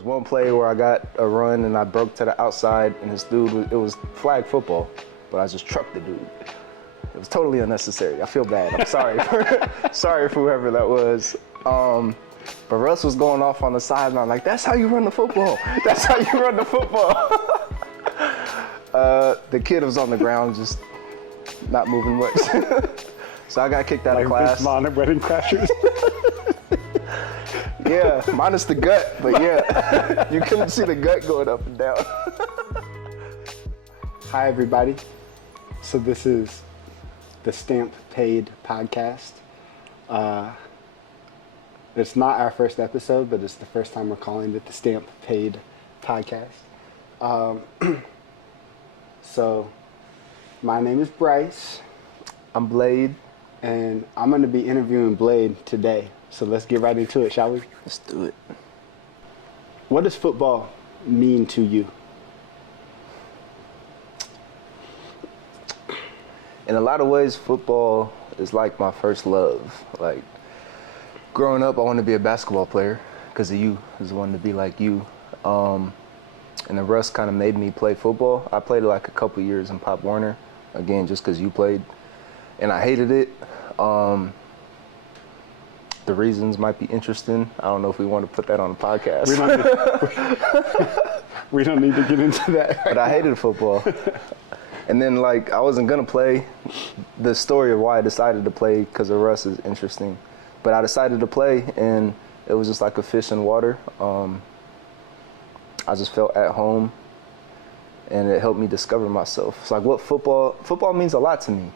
was one play where I got a run and I broke to the outside, and this dude, it was flag football, but I just trucked the dude. It was totally unnecessary. I feel bad. I'm sorry sorry for whoever that was. But Russ was going off on the sideline like, that's how you run the football. That's how you run the football. The kid was on the ground just not moving much. So I got kicked out of class. Like this wedding crashers. Yeah, minus the gut, but yeah, you couldn't see the gut going up and down. Hi, everybody. So this is the Stamp Paid podcast. It's not our first episode, but it's the first time we're calling it the Stamp Paid podcast. So my name is Bryce. I'm Blade. And I'm going to be interviewing Blade today. So let's get right into it, shall we? Let's do it. What does football mean to you? In a lot of ways, football is like my first love. Like, growing up, I wanted to be a basketball player because of you. I just wanted to be like you. And then Russ kind of made me play football. I played like a couple years in Pop Warner, again, just because you played. And I hated it. The reasons might be interesting. I don't know if we want to put that on the podcast. We don't need to get into that. But I hated football. And then, like, I wasn't going to play. The story of why I decided to play because of Russ is interesting. But I decided to play, and it was just like a fish in water. I just felt at home, and it helped me discover myself. It's like what football means a lot to me.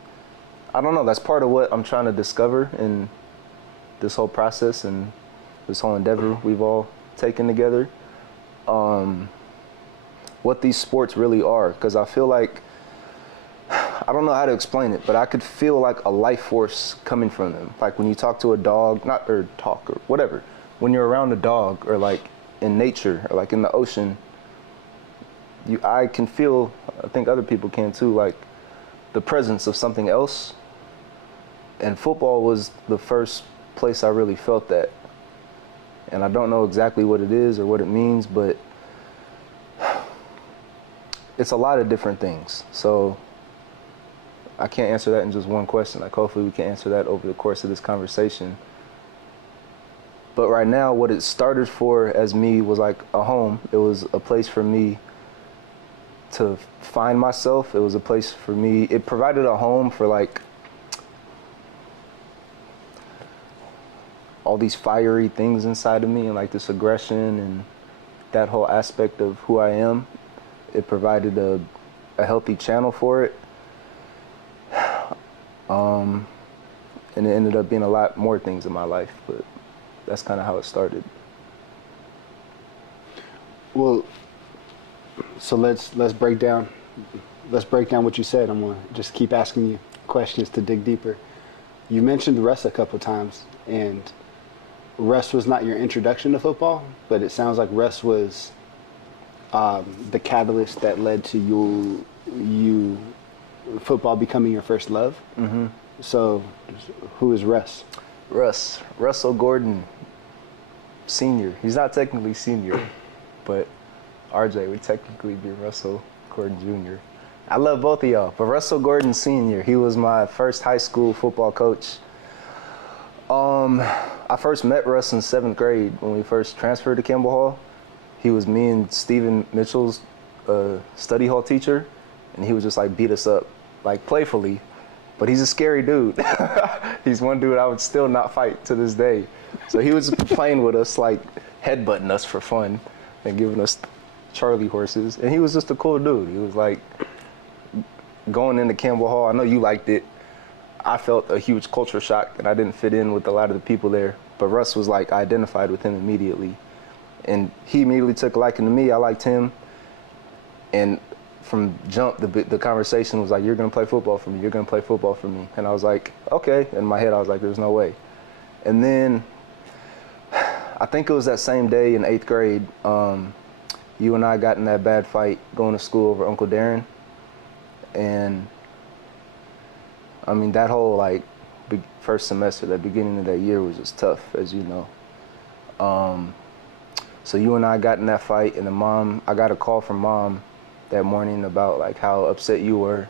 I don't know, that's part of what I'm trying to discover in this whole process and this whole endeavor we've all taken together. What these sports really are, because I feel like, I don't know how to explain it, but I could feel like a life force coming from them. Like when you talk to a dog, or whatever, when you're around a dog or like in nature or like in the ocean, I can feel, I think other people can too, like the presence of something else. And football was the first place I really felt that. And I don't know exactly what it is or what it means, but it's a lot of different things. So I can't answer that in just one question. Like, hopefully we can answer that over the course of this conversation. But right now, what it started for as me was like a home. It was a place for me to find myself. It was a place for me. It provided a home for like all these fiery things inside of me and like this aggression and that whole aspect of who I am. It provided a healthy channel for it. And it ended up being a lot more things in my life, but that's kind of how it started. Well, so let's break down what you said. I'm gonna just keep asking you questions to dig deeper. You mentioned Russ a couple times, and Russ was not your introduction to football, but it sounds like Russ was the catalyst that led to you football becoming your first love. Mm-hmm. So, who is Russ? Russell Gordon, senior. He's not technically senior, but RJ would technically be Russell Gordon Jr. I love both of y'all, but Russell Gordon Sr., he was my first high school football coach. I first met Russ in 7th grade when we first transferred to Campbell Hall. He was me and Stephen Mitchell's study hall teacher, and he would just like beat us up, like playfully. But he's a scary dude. He's one dude I would still not fight to this day. So he was playing with us, like headbutting us for fun and giving us Charlie horses. And he was just a cool dude. He was like going into Campbell Hall. I know you liked it. I felt a huge culture shock and I didn't fit in with a lot of the people there. But Russ was like, I identified with him immediately. And he immediately took a liking to me. I liked him. And from jump, the conversation was like, you're going to play football for me. You're going to play football for me. And I was like, okay. In my head, I was like, there's no way. And then I think it was that same day in 8th grade, you and I got in that bad fight going to school over Uncle Darren. And I mean, that whole like first semester, that beginning of that year was just tough, as you know. So you and I got in that fight, and I got a call from mom that morning about like how upset you were.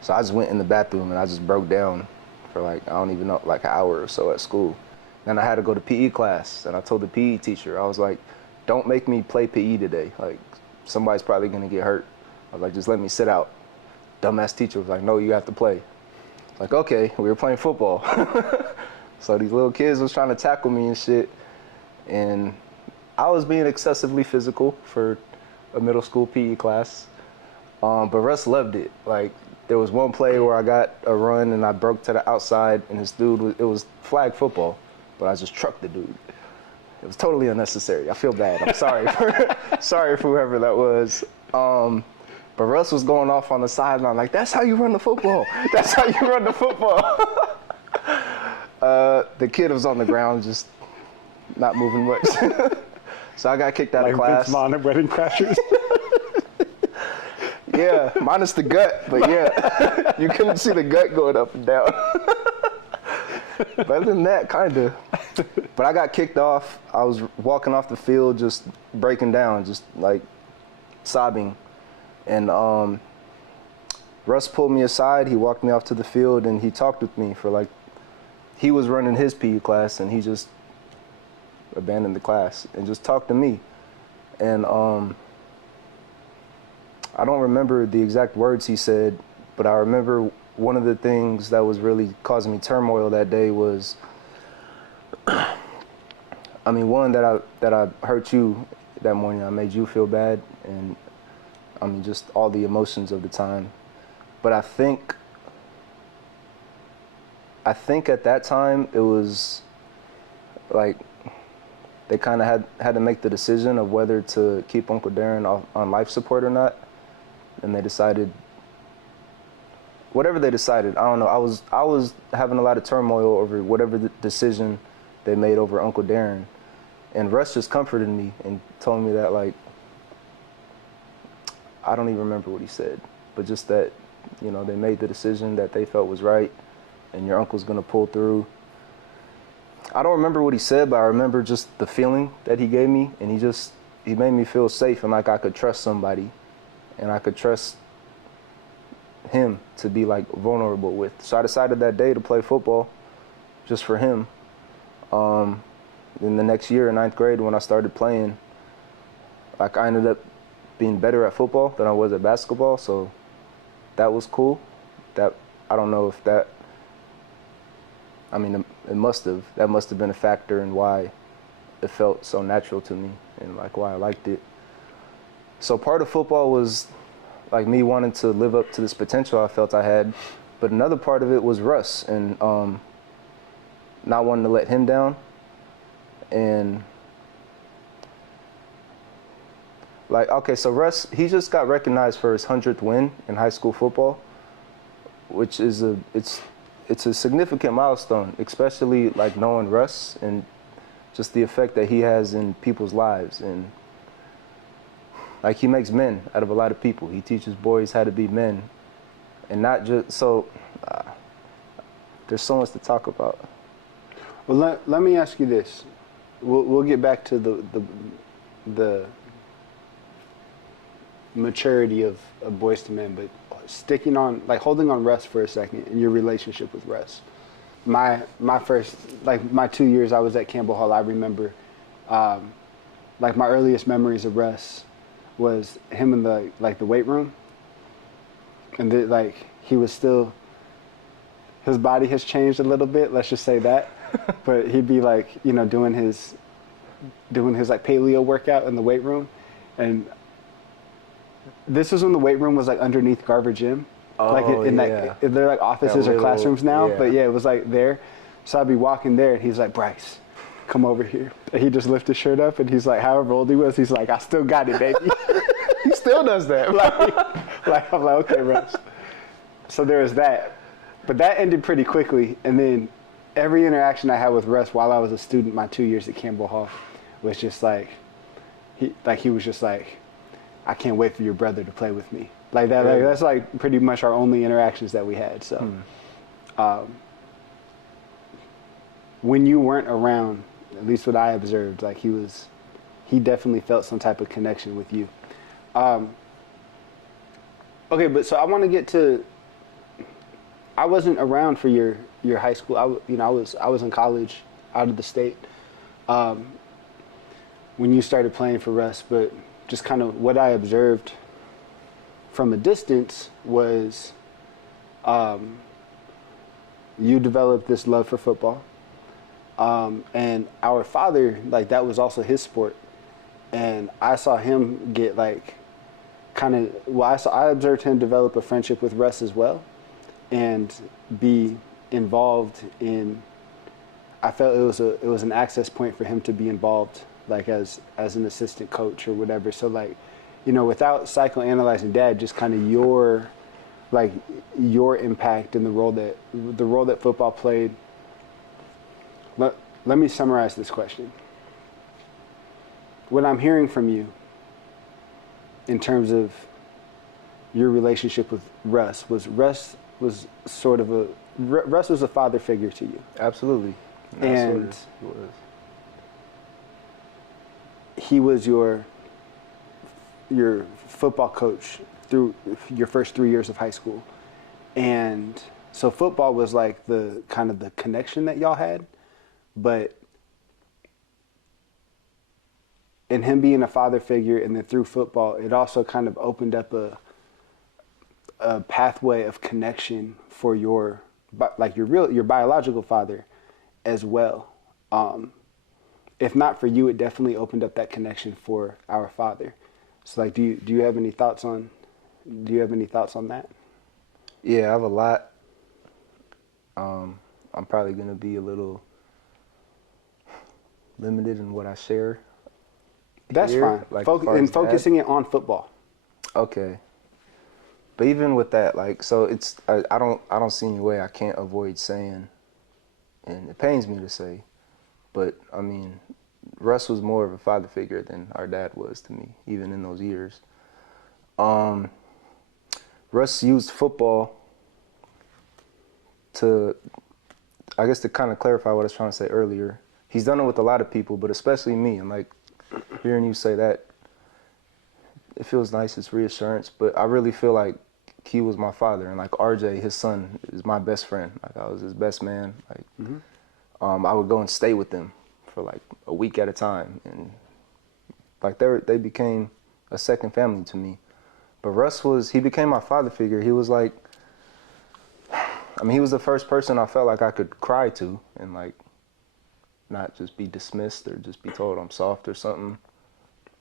So I just went in the bathroom and I just broke down for like, I don't even know, like an hour or so at school. Then I had to go to PE class, and I told the PE teacher, I was like, don't make me play PE today. Like, somebody's probably gonna get hurt. I was like, just let me sit out. Dumbass teacher was like, no, you have to play. Like, okay, we were playing football. So these little kids was trying to tackle me and shit. And I was being excessively physical for a middle school PE class. But Russ loved it. Like, there was one play where I got a run and I broke to the outside, and this dude, it was flag football, but I just trucked the dude. It was totally unnecessary. I feel bad. I'm sorry sorry for whoever that was. But Russ was going off on the sideline like, that's how you run the football. That's how you run the football. The kid was on the ground just not moving much. So I got kicked out of class. Vince Vaughn at Wedding Crashers. Yeah, minus the gut, but yeah. You couldn't see the gut going up and down. But other than that, kind of. But I got kicked off. I was walking off the field just breaking down, just like sobbing. And Russ pulled me aside. He walked me off to the field, and he talked with me for like, he was running his PE class, and he just abandoned the class and just talked to me. And I don't remember the exact words he said, but I remember one of the things that was really causing me turmoil that day was, I mean, one, that I hurt you that morning. I made you feel bad, and I mean, just all the emotions of the time. But I think at that time it was like they kind of had to make the decision of whether to keep Uncle Darren on life support or not, and they decided whatever they decided. I don't know. I was having a lot of turmoil over whatever the decision they made over Uncle Darren, and Russ just comforted me and told me that, like, I don't even remember what he said, but just that, you know, they made the decision that they felt was right, and your uncle's gonna pull through. I don't remember what he said, but I remember just the feeling that he gave me, and he made me feel safe and like I could trust somebody, and I could trust him to be like vulnerable with. So I decided that day to play football just for him. Then the next year in 9th grade when I started playing, like, I ended up being better at football than I was at basketball, so that was cool. That, I don't know if that, I mean, that must have been a factor in why it felt so natural to me and like why I liked it. So part of football was like me wanting to live up to this potential I felt I had, but another part of it was Russ and not wanting to let him down. And like, okay, so Russ, he just got recognized for his 100th win in high school football, which is it's a significant milestone, especially like knowing Russ and just the effect that he has in people's lives. And like, he makes men out of a lot of people. He teaches boys how to be men, and not just, so there's so much to talk about. Well, let me ask you this. We'll get back to the maturity of Boys to Men, but sticking on, like, holding on Russ for a second and your relationship with Russ. My first, like, my 2 years I was at Campbell Hall, I remember, like, my earliest memories of Russ was him in the weight room, and like, he was still, his body has changed a little bit, let's just say that. But he'd be like, you know, doing his like paleo workout in the weight room, and this was when the weight room was like underneath Garver Gym, like in yeah. that they're like offices or classrooms now, yeah. but yeah, it was like there. So I'd be walking there, and he's like, Bryce, come over here. And he just lift his shirt up, and he's like, however old he was, he's like, I still got it, baby. He still does that. like I'm like, okay, Russ. So there was that, but that ended pretty quickly, and then every interaction I had with Russ while I was a student, my 2 years at Campbell Hall, was just like, he was just like, I can't wait for your brother to play with me. Like that, like, that's like pretty much our only interactions that we had. So, when you weren't around, at least what I observed, like he he definitely felt some type of connection with you. Okay, but so I want to get to. I wasn't around for your high school. I was in college, out of the state, when you started playing for Russ. But just kind of what I observed from a distance was, you developed this love for football, and our father, like, that was also his sport, and I saw him get like kind of. Well, I observed him develop a friendship with Russ as well, and be involved in. I felt it was an access point for him to be involved, like as an assistant coach or whatever. So like, without psychoanalyzing Dad, just kind of your impact and the role that football played. Let me summarize this question. What I'm hearing from you in terms of your relationship with Russ was Russ was a father figure to you. Absolutely. And he was your football coach through your first 3 years of high school. And so football was like the kind of the connection that y'all had, but in him being a father figure and then through football, it also kind of opened up a pathway of connection for your biological father as well. If not for you, it definitely opened up that connection for our father. So like, do you have any thoughts on that? Yeah, I have a lot. I'm probably gonna be a little limited in what I share. That's fine. Like, focusing it on football. Okay. But even with that, like, so it's I don't see any way I can't avoid saying, and it pains me to say, but I mean, Russ was more of a father figure than our dad was to me, even in those years. Russ used football to kind of clarify what I was trying to say earlier. He's done it with a lot of people, but especially me. And like, hearing you say that, it feels nice. It's reassurance. But I really feel like he was my father, and like RJ, his son, is my best friend. Like, I was his best man. Like, I would go and stay with them for like a week at a time, and like they became a second family to me. But Russ he became my father figure. He was like, I mean, he was the first person I felt like I could cry to and like not just be dismissed or just be told I'm soft or something.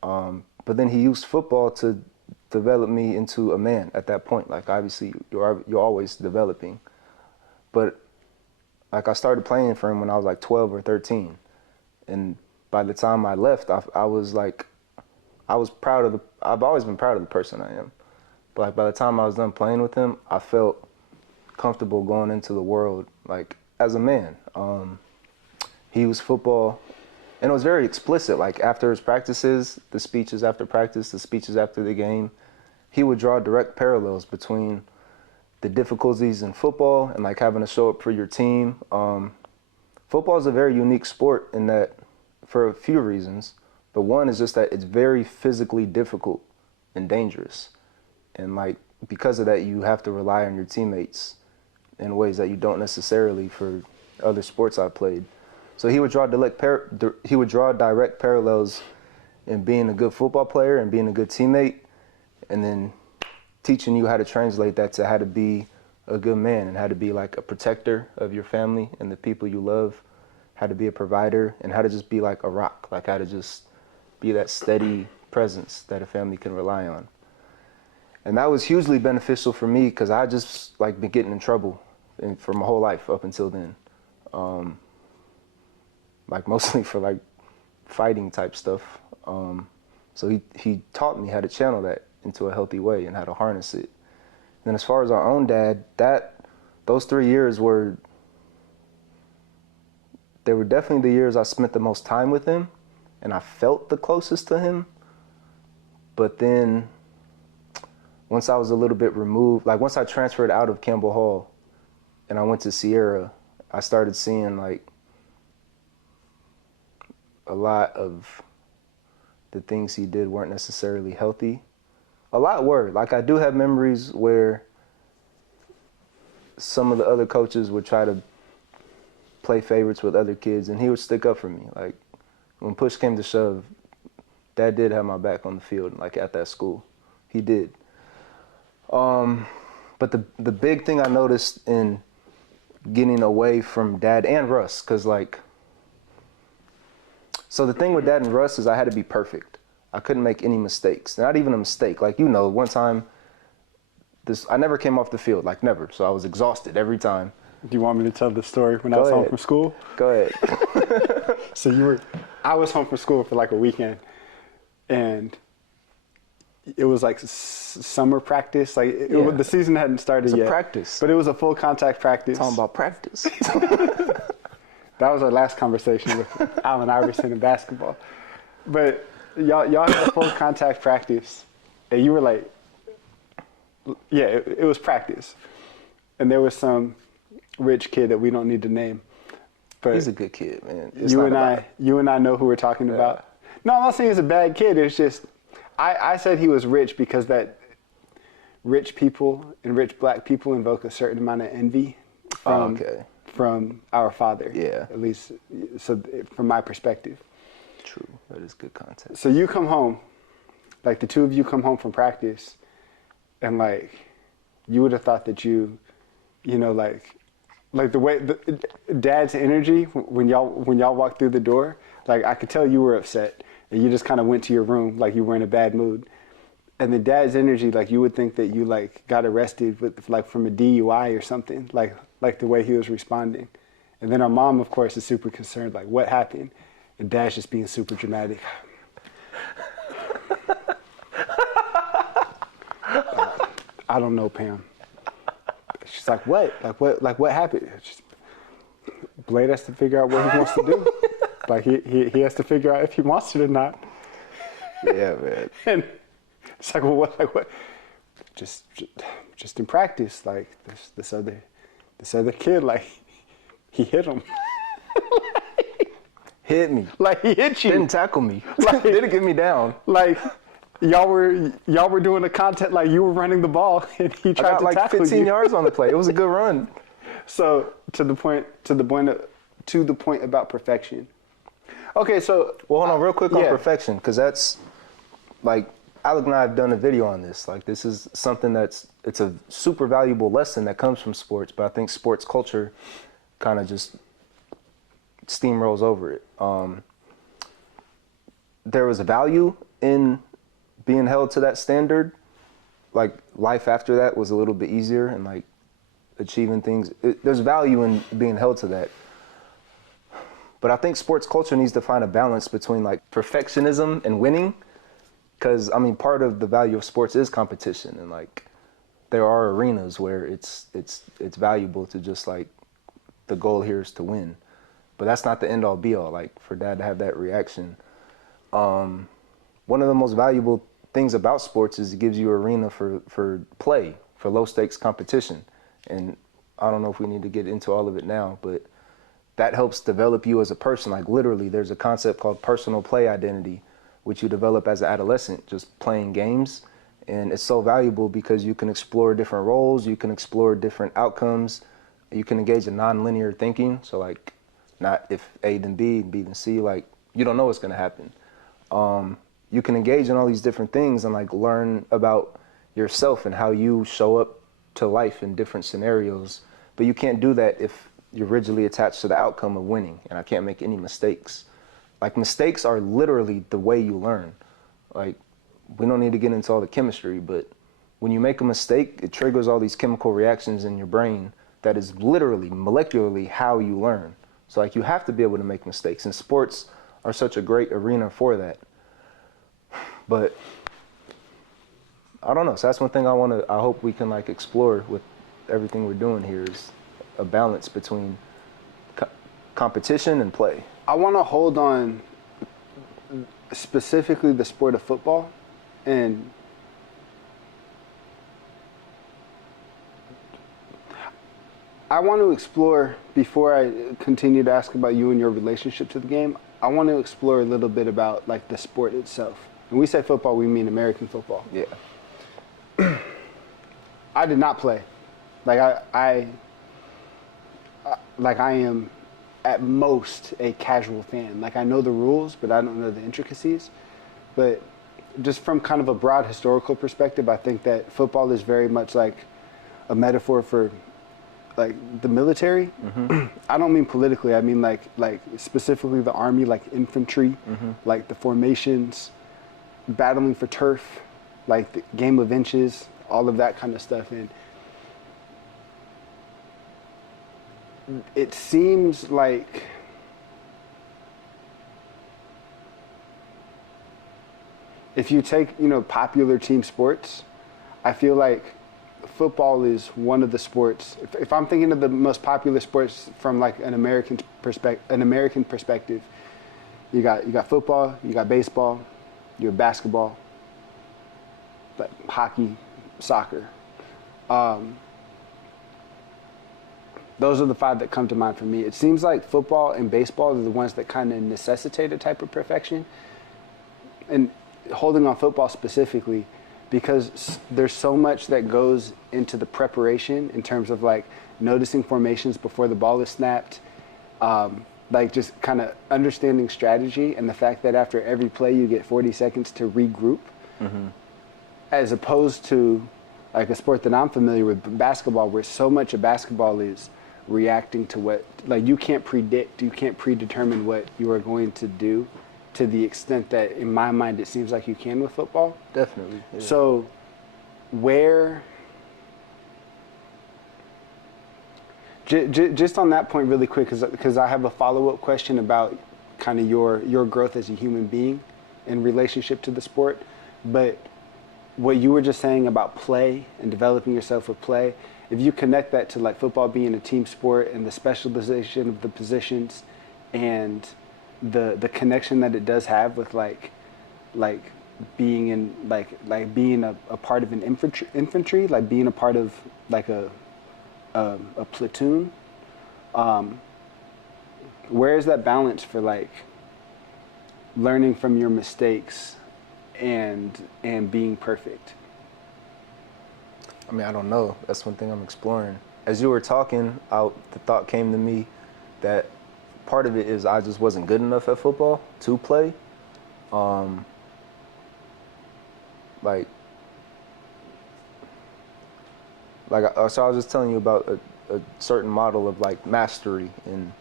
But then he used football to develop me into a man at that point. Like, obviously, you're always developing. But like, I started playing for him when I was like 12 or 13. And by the time I left, I was like, I've always been proud of the person I am. But like, by the time I was done playing with him, I felt comfortable going into the world, like, as a man. He used football, and it was very explicit. Like, after his practices, the speeches after practice, the speeches after the game, he would draw direct parallels between the difficulties in football and like having to show up for your team. Football is a very unique sport in that, for a few reasons, but one is just that it's very physically difficult and dangerous. And like, because of that, you have to rely on your teammates in ways that you don't necessarily for other sports I played. So he would draw direct parallels in being a good football player and being a good teammate, and then teaching you how to translate that to how to be a good man and how to be like a protector of your family and the people you love, how to be a provider, and how to just be like a rock, like how to just be that steady presence that a family can rely on. And that was hugely beneficial for me because I just like been getting in trouble for my whole life up until then. Like, mostly for like fighting type stuff. So he taught me how to channel that into a healthy way and how to harness it. And as far as our own dad, those 3 years were definitely the years I spent the most time with him, and I felt the closest to him. But then once I was a little bit removed, like once I transferred out of Campbell Hall and I went to Sierra, I started seeing like a lot of the things he did weren't necessarily healthy. A lot were. Like, I do have memories where some of the other coaches would try to play favorites with other kids, and he would stick up for me. Like, when push came to shove, Dad did have my back on the field, like at that school. He did. But the big thing I noticed in getting away from Dad and Russ, because like, so the thing with Dad and Russ is I had to be perfect. I couldn't make any mistakes. Not even a mistake. Like, you know, one time, I never came off the field, like never. So I was exhausted every time. Do you want me to tell the story when I was home from school? Go ahead. So I was home from school for like a weekend, and it was like summer practice. Like the season hadn't started yet. Practice. But it was a full contact practice. Talking about practice. That was our last conversation with Allen Iverson in basketball. But y'all had a full contact practice, and you were like, yeah, it was practice. And there was some rich kid that we don't need to name. But he's a good kid, man. You and I know who we're talking about. No, I'm not saying he's a bad kid. It's just, I said he was rich because that rich people and rich black people invoke a certain amount of envy from our Father. Yeah. At least, so from my perspective. True. That is good content. So you come home, like the two of you come home from practice, and like, you would have thought that you know, like the way Dad's energy when y'all walked through the door, like I could tell you were upset, and you just kind of went to your room like you were in a bad mood. And the Dad's energy, like you would think that you like got arrested with like from a DUI or something, like the way he was responding. And then our mom, of course, is super concerned, like what happened? And Dad's just being super dramatic. I don't know, Pam. She's like, what? Like what happened? Blade has to figure out what he wants to do. Like he has to figure out if he wants it or not. Yeah, man. And it's like, well, what? Just in practice, like this other kid, like he hit him. Hit me. Like he hit you. Didn't tackle me. Like, didn't get me down. Like y'all were doing a content, like you were running the ball and he tried to like tackle 15 you. yards on the play. It was a good run. So to the point about perfection. Okay, so well, hold on, real quick on perfection, because that's like Alec and I have done a video on this. Like, this is something it's a super valuable lesson that comes from sports, but I think sports culture kind of just steamrolls over it. There was a value in being held to that standard. Like, life after that was a little bit easier, and like achieving things. There's value in being held to that. But I think sports culture needs to find a balance between like perfectionism and winning. Because, I mean, part of the value of sports is competition, and like there are arenas where it's valuable to just like the goal here is to win, but that's not the end all be all. Like for Dad to have that reaction, one of the most valuable things about sports is it gives you an arena for play, for low stakes competition, and I don't know if we need to get into all of it now, but that helps develop you as a person. Like literally, there's a concept called personal play identity, which you develop as an adolescent, just playing games. And it's so valuable because you can explore different roles, you can explore different outcomes, you can engage in non-linear thinking. So like, not if A then B, B then C, like you don't know what's gonna happen. You can engage in all these different things and like learn about yourself and how you show up to life in different scenarios. But you can't do that if you're rigidly attached to the outcome of winning, and I can't make any mistakes. Like mistakes are literally the way you learn. Like we don't need to get into all the chemistry, but when you make a mistake, it triggers all these chemical reactions in your brain that is literally molecularly how you learn. So like you have to be able to make mistakes, and sports are such a great arena for that. But I don't know. So that's one thing I hope we can like explore with everything we're doing here is a balance between competition and play. I want to hold on specifically the sport of football, and I want to explore, before I continue to ask about you and your relationship to the game, I want to explore a little bit about like the sport itself. When we say football, we mean American football. Yeah. I did not play. Like I am at most a casual fan. Like I know the rules, but I don't know the intricacies. But just from kind of a broad historical perspective, I think that football is very much like a metaphor for like the military. Mm-hmm. I don't mean politically. I mean like specifically the army, like infantry, like the formations, battling for turf, like the game of inches, all of that kind of stuff. And it seems like if you take, popular team sports, I feel like football is one of the sports. If I'm thinking of the most popular sports from like an American perspective, you got football, you got baseball, you have basketball, like hockey, soccer. Those are the 5 that come to mind for me. It seems like football and baseball are the ones that kind of necessitate a type of perfection. And holding on football specifically, because there's so much that goes into the preparation in terms of like noticing formations before the ball is snapped, like just kind of understanding strategy and the fact that after every play you get 40 seconds to regroup, as opposed to like a sport that I'm familiar with, basketball, where so much of basketball is reacting to what, like you can't predict, you can't predetermine what you are going to do to the extent that in my mind it seems like you can with football. Definitely. Yeah. So just on that point really quick, because I have a follow-up question about kind of your growth as a human being in relationship to the sport. But what you were just saying about play and developing yourself with play, if you connect that to like football being a team sport and the specialization of the positions and the connection that it does have with like being in like being a part of an infantry, like being a part of like a platoon, where is that balance for like learning from your mistakes and being perfect? I mean, I don't know. That's one thing I'm exploring. As you were talking, the thought came to me that part of it is I just wasn't good enough at football to play. So I was just telling you about a certain model of like mastery and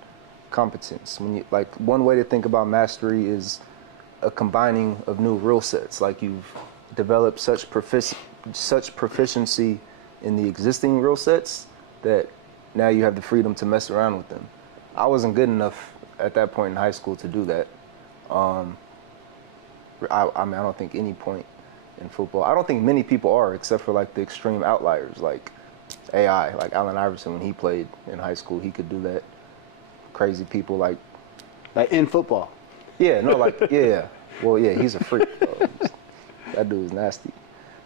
competence. When you like one way to think about mastery is a combining of new rule sets. Like you've developed such proficiency in the existing rule sets that now you have the freedom to mess around with them. I wasn't good enough at that point in high school to do that. I mean, I don't think any point in football. I don't think many people are, except for like the extreme outliers, like AI, like Allen Iverson when he played in high school, he could do that. Crazy people like in football. Yeah, no, like yeah. Well, yeah, he's a freak. That dude is nasty.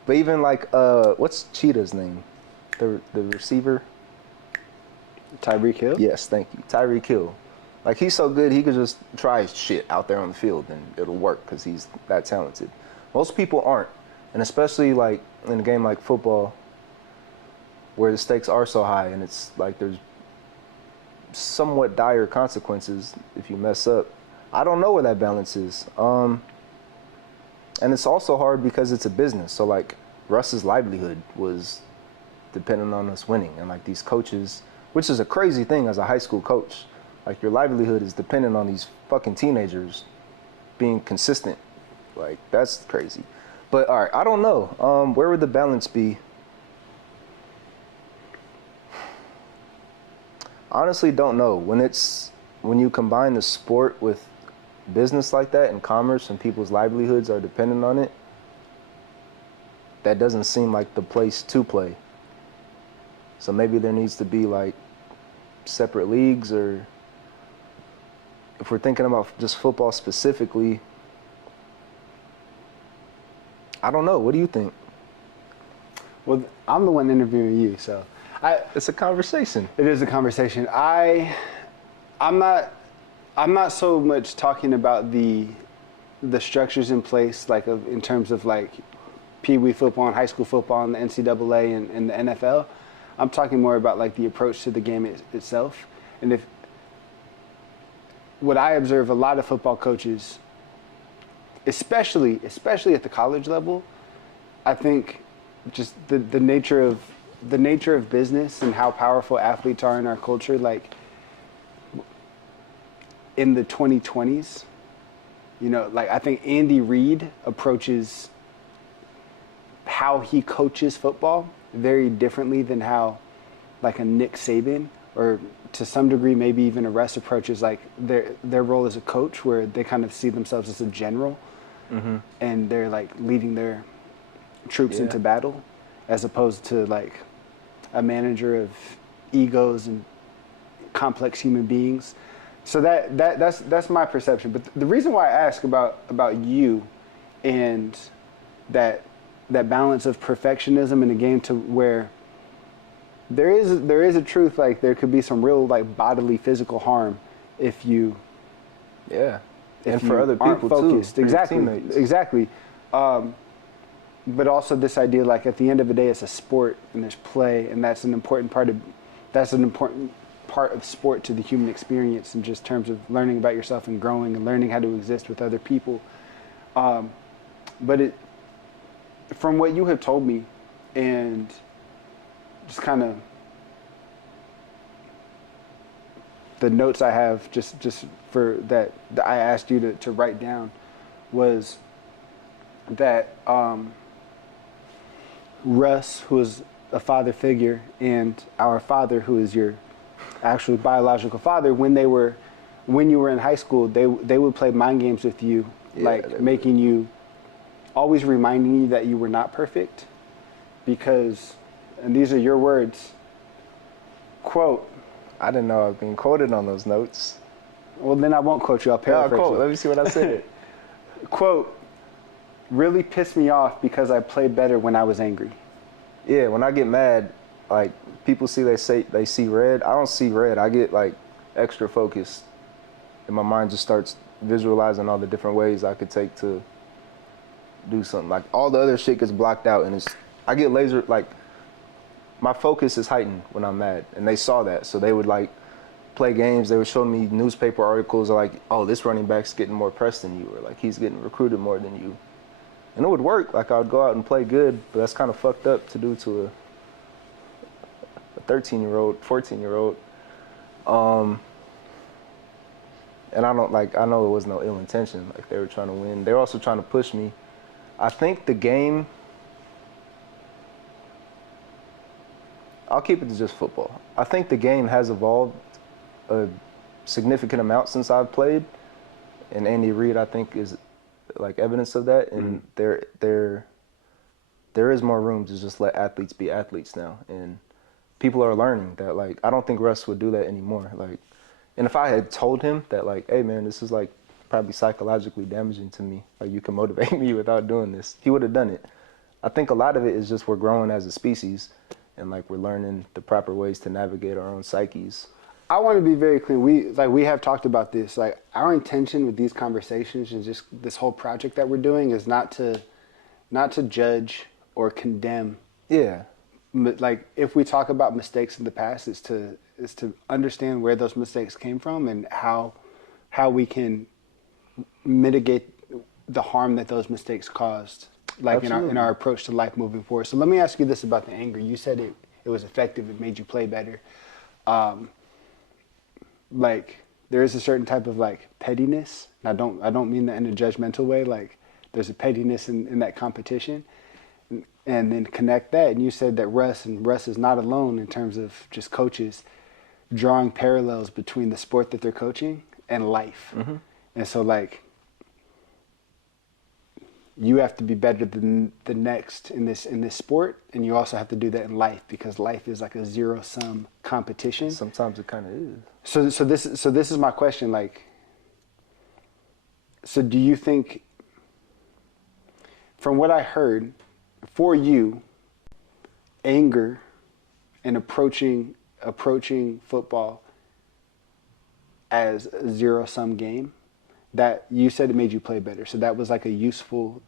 But even like what's Cheetah's name? The receiver? Tyreek Hill? Yes, thank you. Tyreek Hill. Like he's so good, he could just try his shit out there on the field and it'll work because he's that talented. Most people aren't, and especially like in a game like football, where the stakes are so high and it's like there's somewhat dire consequences if you mess up. I don't know where that balance is. And it's also hard because it's a business. So like Russ's livelihood was dependent on us winning, and like these coaches, which is a crazy thing as a high school coach. Like your livelihood is dependent on these fucking teenagers being consistent. Like that's crazy. But all right, I don't know. Where would the balance be? Honestly, don't know. When you combine the sport with business like that and commerce and people's livelihoods are dependent on it, that doesn't seem like the place to play. So maybe there needs to be like separate leagues, or if we're thinking about just football specifically, I don't know. What do you think? Well, I'm the one interviewing you, so it's a conversation. It is a conversation. I'm not I'm not so much talking about the structures in place, like in terms of like Pee Wee football and high school football and the NCAA and the NFL. I'm talking more about like the approach to the game itself. And if what I observe, a lot of football coaches, especially at the college level, I think just the nature of business and how powerful athletes are in our culture, like in the 2020s, you know, like I think Andy Reid approaches how he coaches football very differently than how like a Nick Saban or to some degree maybe even a Russ approaches like their role as a coach, where they kind of see themselves as a general, and they're like leading their troops into battle, as opposed to like a manager of egos and complex human beings. So that's my perception. But the reason why I ask about you and that balance of perfectionism in the game, to where there is a truth, like there could be some real like bodily physical harm if you and for other people focused. too, Exactly. But also this idea, like at the end of the day, it's a sport and there's play, and that's an important part of sport to the human experience, in just terms of learning about yourself and growing and learning how to exist with other people. But from what you have told me, and just kind of the notes I have just for that I asked you to write down, was that Russ, who is a father figure, and our father, who is your actual biological father, when you were in high school, they would play mind games with you, like making you, always reminding you that you were not perfect, because, and these are your words, quote, I didn't know I was being quoted on those notes. Well, then I won't quote you, I'll paraphrase you. Let me see what I said. Quote, really pissed me off because I played better when I was angry. Yeah, when I get mad, like people they see red. I don't see red. I get like extra focused, and my mind just starts visualizing all the different ways I could take to do something. Like all the other shit gets blocked out, and I get laser, like my focus is heightened when I'm mad, and they saw that, so they would like play games. They were showing me newspaper articles like, oh, this running back's getting more press than you, or like he's getting recruited more than you. And it would work. Like I would go out and play good, but that's kind of fucked up to do to a 13-year-old, 14-year-old. And I know it was no ill intention. Like they were trying to win. They were also trying to push me. I think the game, I'll keep it to just football. I think the game has evolved a significant amount since I've played, and Andy Reid, I think, is like evidence of that. And there is more room to just let athletes be athletes now, and people are learning that. Like I don't think Russ would do that anymore. Like, and if I had told him that, like, hey man, this is like probably psychologically damaging to me, like you can motivate me without doing this, he would have done it. I think a lot of it is just we're growing as a species, and like we're learning the proper ways to navigate our own psyches. I want to be very clear. We have talked about this. Like our intention with these conversations and just this whole project that we're doing is not to judge or condemn. Yeah. Like if we talk about mistakes in the past, is to understand where those mistakes came from and how we can mitigate the harm that those mistakes caused, like in our approach to life moving forward. So let me ask you this about the anger. You said it was effective. It made you play better. Like there is a certain type of like pettiness. And I don't mean that in a judgmental way. Like there's a pettiness in that competition, and then connect that. And you said that Russ is not alone in terms of just coaches drawing parallels between the sport that they're coaching and life. Mm-hmm. And so like you have to be better than the next in this sport, and you also have to do that in life, because life is like a zero-sum competition. Sometimes it kind of is. So this is my question. Like, so do you think, from what I heard, for you, anger and approaching football as a zero-sum game, that you said it made you play better. So that was like a useful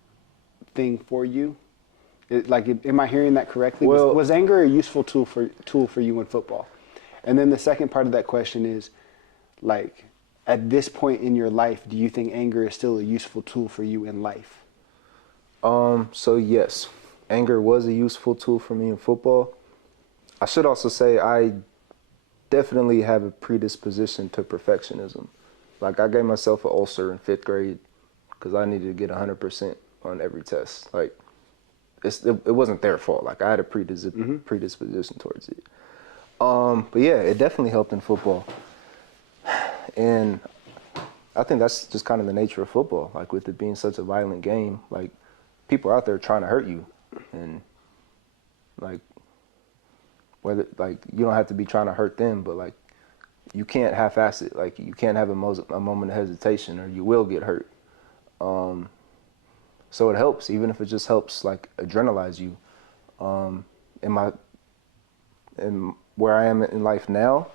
thing for you. Am I hearing that correctly? Well, Was anger a useful tool for you in football? And then the second part of that question is, like, at this point in your life, do you think anger is still a useful tool for you in life? So yes, anger was a useful tool for me in football. I should also say I definitely have a predisposition to perfectionism. Like, I gave myself an ulcer in 5th grade because I needed to get 100% on every test. Like, it wasn't their fault. Like, I had a predisposition towards it. But yeah, it definitely helped in football. And I think that's just kind of the nature of football. Like, with it being such a violent game, like, people are out there trying to hurt you. And, like, whether, like, you don't have to be trying to hurt them, but, like, you can't half-ass it. Like, you can't have a moment of hesitation or you will get hurt. So it helps, even if it just helps, like, adrenalize you. In where I am in life now,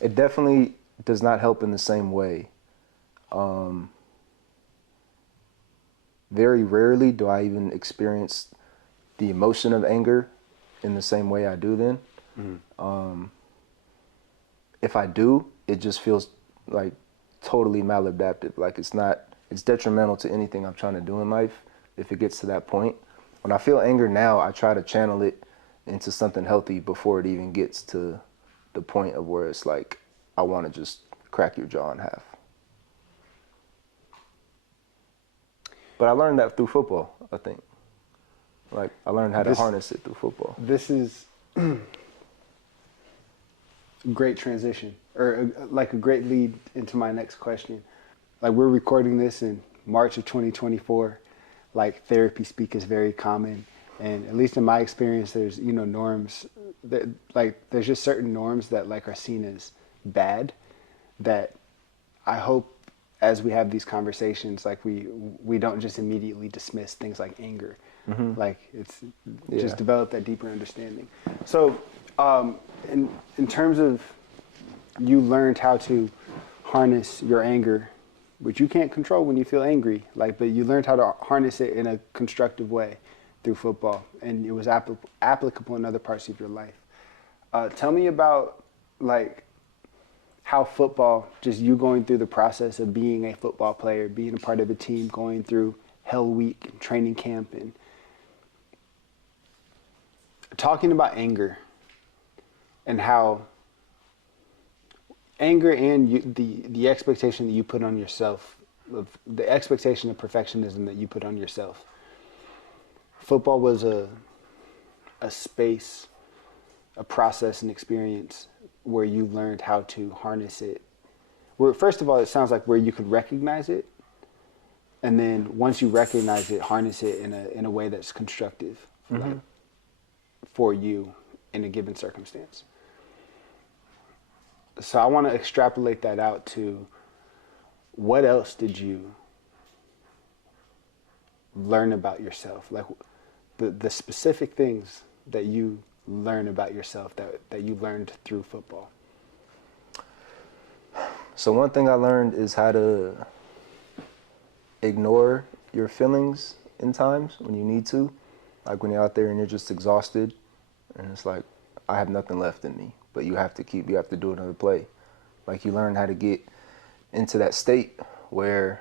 it definitely does not help in the same way. Very rarely do I even experience the emotion of anger in the same way I do then. If I do, it just feels like totally maladaptive. Like, it's detrimental to anything I'm trying to do in life if it gets to that point. When I feel anger now, I try to channel it into something healthy before it even gets to the point of where it's like, I want to just crack your jaw in half. But I learned that through football, I think. Like, I learned how to harness it through football. This is great transition, or like a great lead into my next question. Like, we're recording this in March of 2024. Like, therapy speak is very common, and at least in my experience, there's, you know, norms that, like, there's just certain norms that, like, are seen as bad, that I hope as we have these conversations, like, we don't just immediately dismiss things like anger. Like, it's just develop that deeper understanding. So in terms of, you learned how to harness your anger, which you can't control when you feel angry, like, but you learned how to harness it in a constructive way through football, and it was applicable in other parts of your life. Tell me about, like, how football, just you going through the process of being a football player, being a part of a team, going through Hell Week and training camp, and talking about anger and how anger and the expectation that you put on yourself, of the expectation of perfectionism that you put on yourself. Football was a space, a process, an experience where you learned how to harness it. Where, first of all, it sounds like where you could recognize it, and then once you recognize it, harness it in a way that's constructive, like, for you in a given circumstance. So I want to extrapolate that out to, what else did you learn about yourself? Like, the specific things that you learn about yourself that you learned through football. So one thing I learned is how to ignore your feelings in times when you need to. Like, when you're out there and you're just exhausted and it's like, I have nothing left in me, but you have to do another play. Like, you learn how to get into that state where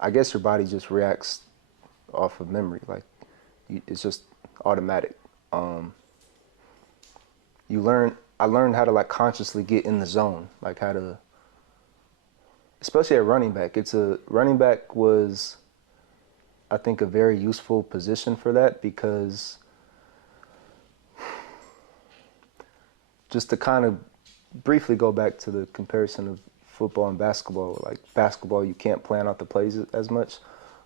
I guess your body just reacts off of memory. Like, it's just automatic. I learned how to, like, consciously get in the zone, like how to, especially at running back. Running back was, I think, a very useful position for that, because just to kind of briefly go back to the comparison of football and basketball, like, basketball, you can't plan out the plays as much.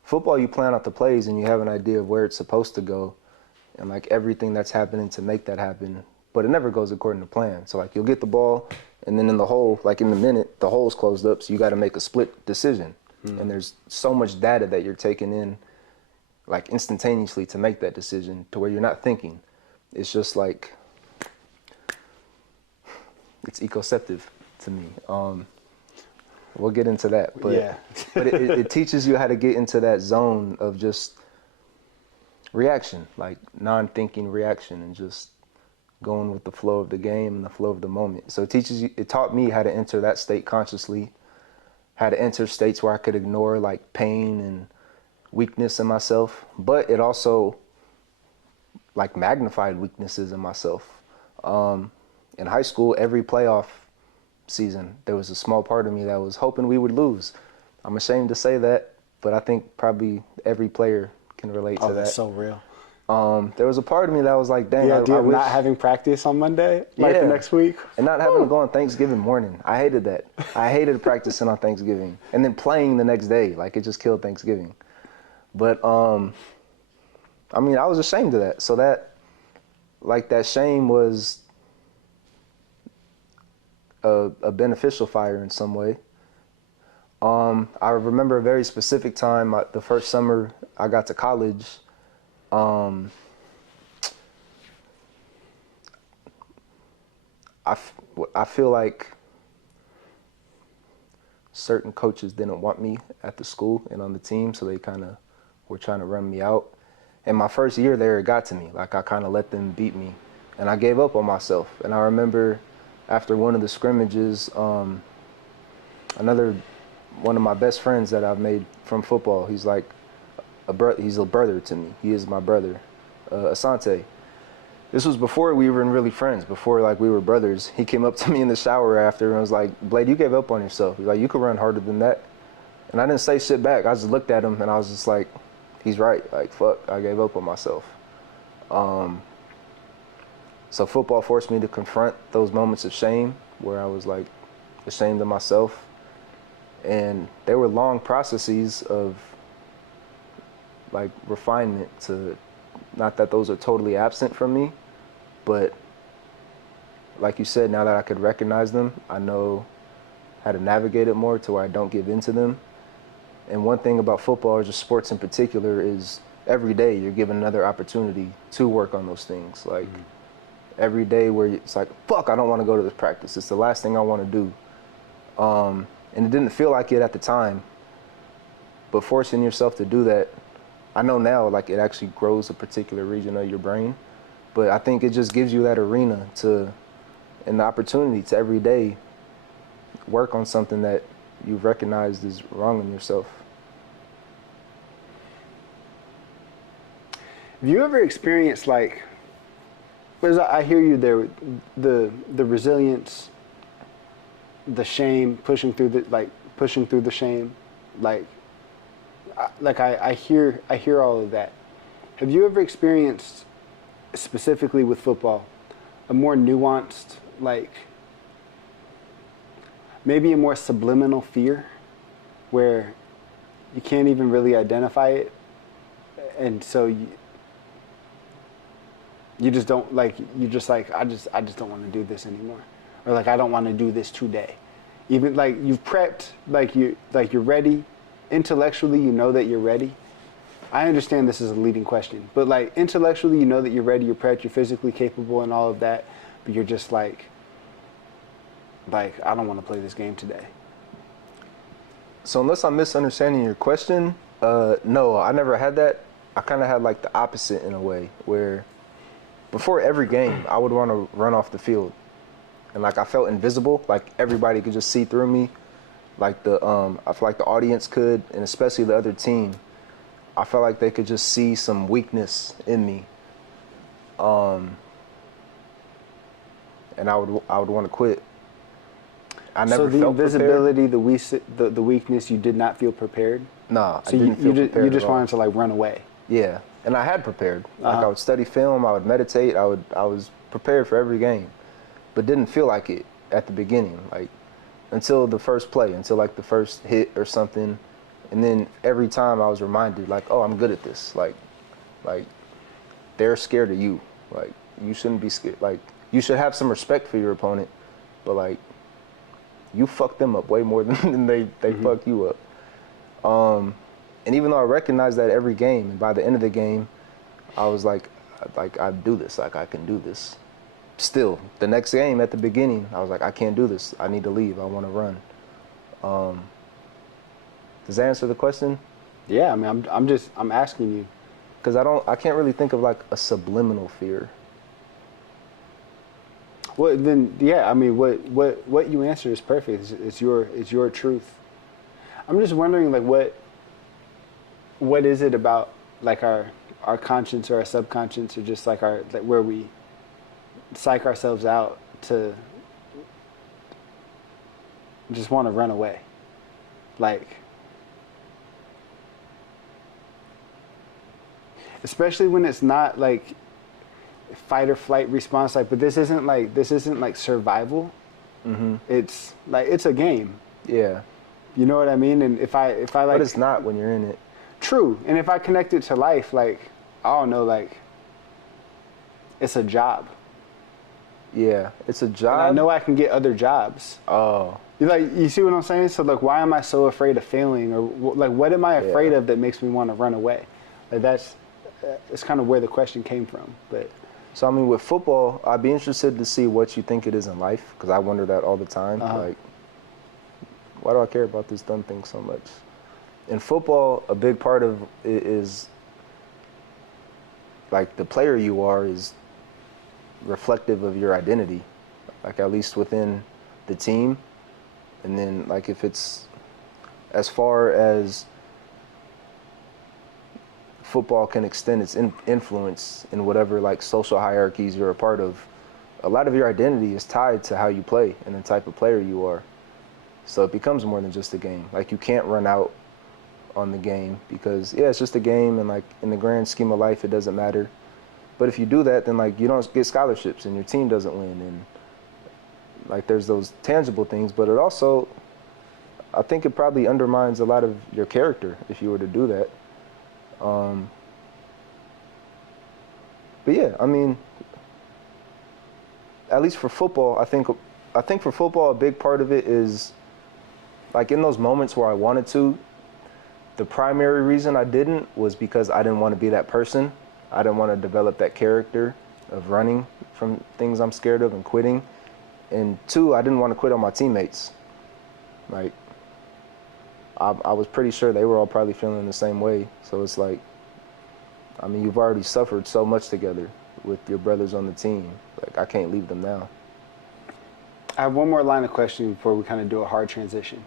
Football, you plan out the plays and you have an idea of where it's supposed to go and, like, everything that's happening to make that happen, but it never goes according to plan. So, like, you'll get the ball, and then in the hole, like, in the minute, the hole's closed up, so you got to make a split decision. And there's so much data that you're taking in, like, instantaneously to make that decision, to where you're not thinking. It's just like, it's ecoceptive to me. We'll get into that, but Yeah. but it teaches you how to get into that zone of just reaction, like non-thinking reaction, and just going with the flow of the game and the flow of the moment. So it taught me how to enter that state consciously, how to enter states where I could ignore like pain and weakness in myself, but it also like magnified weaknesses in myself. In high school, every playoff season, there was a small part of me that was hoping we would lose. I'm ashamed to say that, but I think probably every player can relate to that. That's so real. There was a part of me that was like, dang, The idea I of wish, not having practice on Monday, like Yeah. the next week. and not having to go on Thanksgiving morning. I hated that. I hated practicing on Thanksgiving and then playing the next day. Like, it just killed Thanksgiving. But I mean, I was ashamed of that. So that shame was a beneficial fire in some way. I remember a very specific time, the first summer I got to college. I feel like certain coaches didn't want me at the school and on the team, so they kind of were trying to run me out. And my first year there, it got to me. Like, I kind of let them beat me, and I gave up on myself. And I remember after one of the scrimmages, another one of my best friends that I've made from football, he's like he's a brother to me. He is my brother, Asante. This was before we were really friends, before like we were brothers. He came up to me in the shower after and was like, Blade, you gave up on yourself. He's like, you could run harder than that. And I didn't say shit back. I just looked at him and I was just like, he's right. Like, fuck, I gave up on myself. So football forced me to confront those moments of shame where I was like ashamed of myself. And they were long processes of like refinement to, not that those are totally absent from me, but like you said, now that I could recognize them, I know how to navigate it more to where I don't give into them. And one thing about football, or just sports in particular, is every day you're given another opportunity to work on those things. Like every day where it's like, fuck, I don't want to go to this practice. It's the last thing I want to do. And it didn't feel like it at the time, but forcing yourself to do that, I know now, like, it actually grows a particular region of your brain, but I think it just gives you that arena and the opportunity to every day work on something that you've recognized is wrong in yourself. Have you ever experienced, like, because I hear you there, the resilience, the shame, pushing through the shame, I hear all of that. Have you ever experienced, specifically with football, a more nuanced, like, maybe a more subliminal fear where you can't even really identify it, and so you just don't, like, you're just like, I just don't want to do this anymore, or like, I don't want to do this today. Even like you've prepped, like you're ready. Intellectually, you know that you're ready. I understand this is a leading question, but like intellectually, you know that you're ready, you're prepped, you're physically capable and all of that, but you're just like I don't want to play this game today. So unless I'm misunderstanding your question, no, I never had that. I kind of had like the opposite in a way, where before every game, I would want to run off the field. And like I felt invisible, like everybody could just see through me. Like I feel like the audience could, and especially the other team, I felt like they could just see some weakness in me. And I would want to quit. I never so the felt invisibility, the weakness, you did not feel prepared? No, So I didn't feel prepared you just at all. wanted to like run away. Yeah, and I had prepared. Like Uh-huh. I would study film, I would meditate, I was prepared for every game, but didn't feel like it at the beginning, like until the first play, until like the first hit or something, and then every time I was reminded, like, oh, I'm good at this. Like they're scared of you. Like you shouldn't be scared. Like you should have some respect for your opponent, but like you fuck them up way more than they fuck you up. And even though I recognized that every game, and by the end of the game, I was like I do this, like I can do this. still, the next game at the beginning, I was like, I can't do this. I need to leave. I want to run. Does that answer the question? Yeah, I mean, I'm asking you. Because I can't really think of like a subliminal fear. Well, then, yeah, I mean, what you answer is perfect. It's your truth. I'm just wondering, like, what is it about, like, our conscience or our subconscious, or just like where we psych ourselves out to just want to run away, like, especially when it's not like fight or flight response, like, but this isn't like survival. Mm-hmm. It's like, it's a game. Yeah. You know what I mean? And if I like, but it's not when you're in it. True. And if I connect it to life, like, I don't know, like, it's a job. Yeah, it's a job. And I know I can get other jobs. Oh. You see what I'm saying? So, like, why am I so afraid of failing? Or, like, what am I afraid of that makes me want to run away? Like, that's kind of where the question came from. But so, I mean, with football, I'd be interested to see what you think it is in life, because I wonder that all the time. Like, why do I care about this dumb thing so much? In football, a big part of it is, like, the player you are is reflective of your identity, like, at least within the team. And then, like, if it's as far as football can extend its influence in whatever, like, social hierarchies you're a part of, a lot of your identity is tied to how you play and the type of player you are. So it becomes more than just a game. Like, you can't run out on the game because, yeah, it's just a game, and, like, in the grand scheme of life, it doesn't matter. But if you do that, then, like, you don't get scholarships and your team doesn't win. And, like, there's those tangible things, but it also, I think it probably undermines a lot of your character if you were to do that. But yeah, I mean, at least for football, I think for football, a big part of it is, like, in those moments where I wanted to, the primary reason I didn't was because I didn't want to be that person. I didn't want to develop that character of running from things I'm scared of and quitting. And two, I didn't want to quit on my teammates. Like, I was pretty sure they were all probably feeling the same way. So it's like, I mean, you've already suffered so much together with your brothers on the team. Like, I can't leave them now. I have one more line of questioning before we kind of do a hard transition.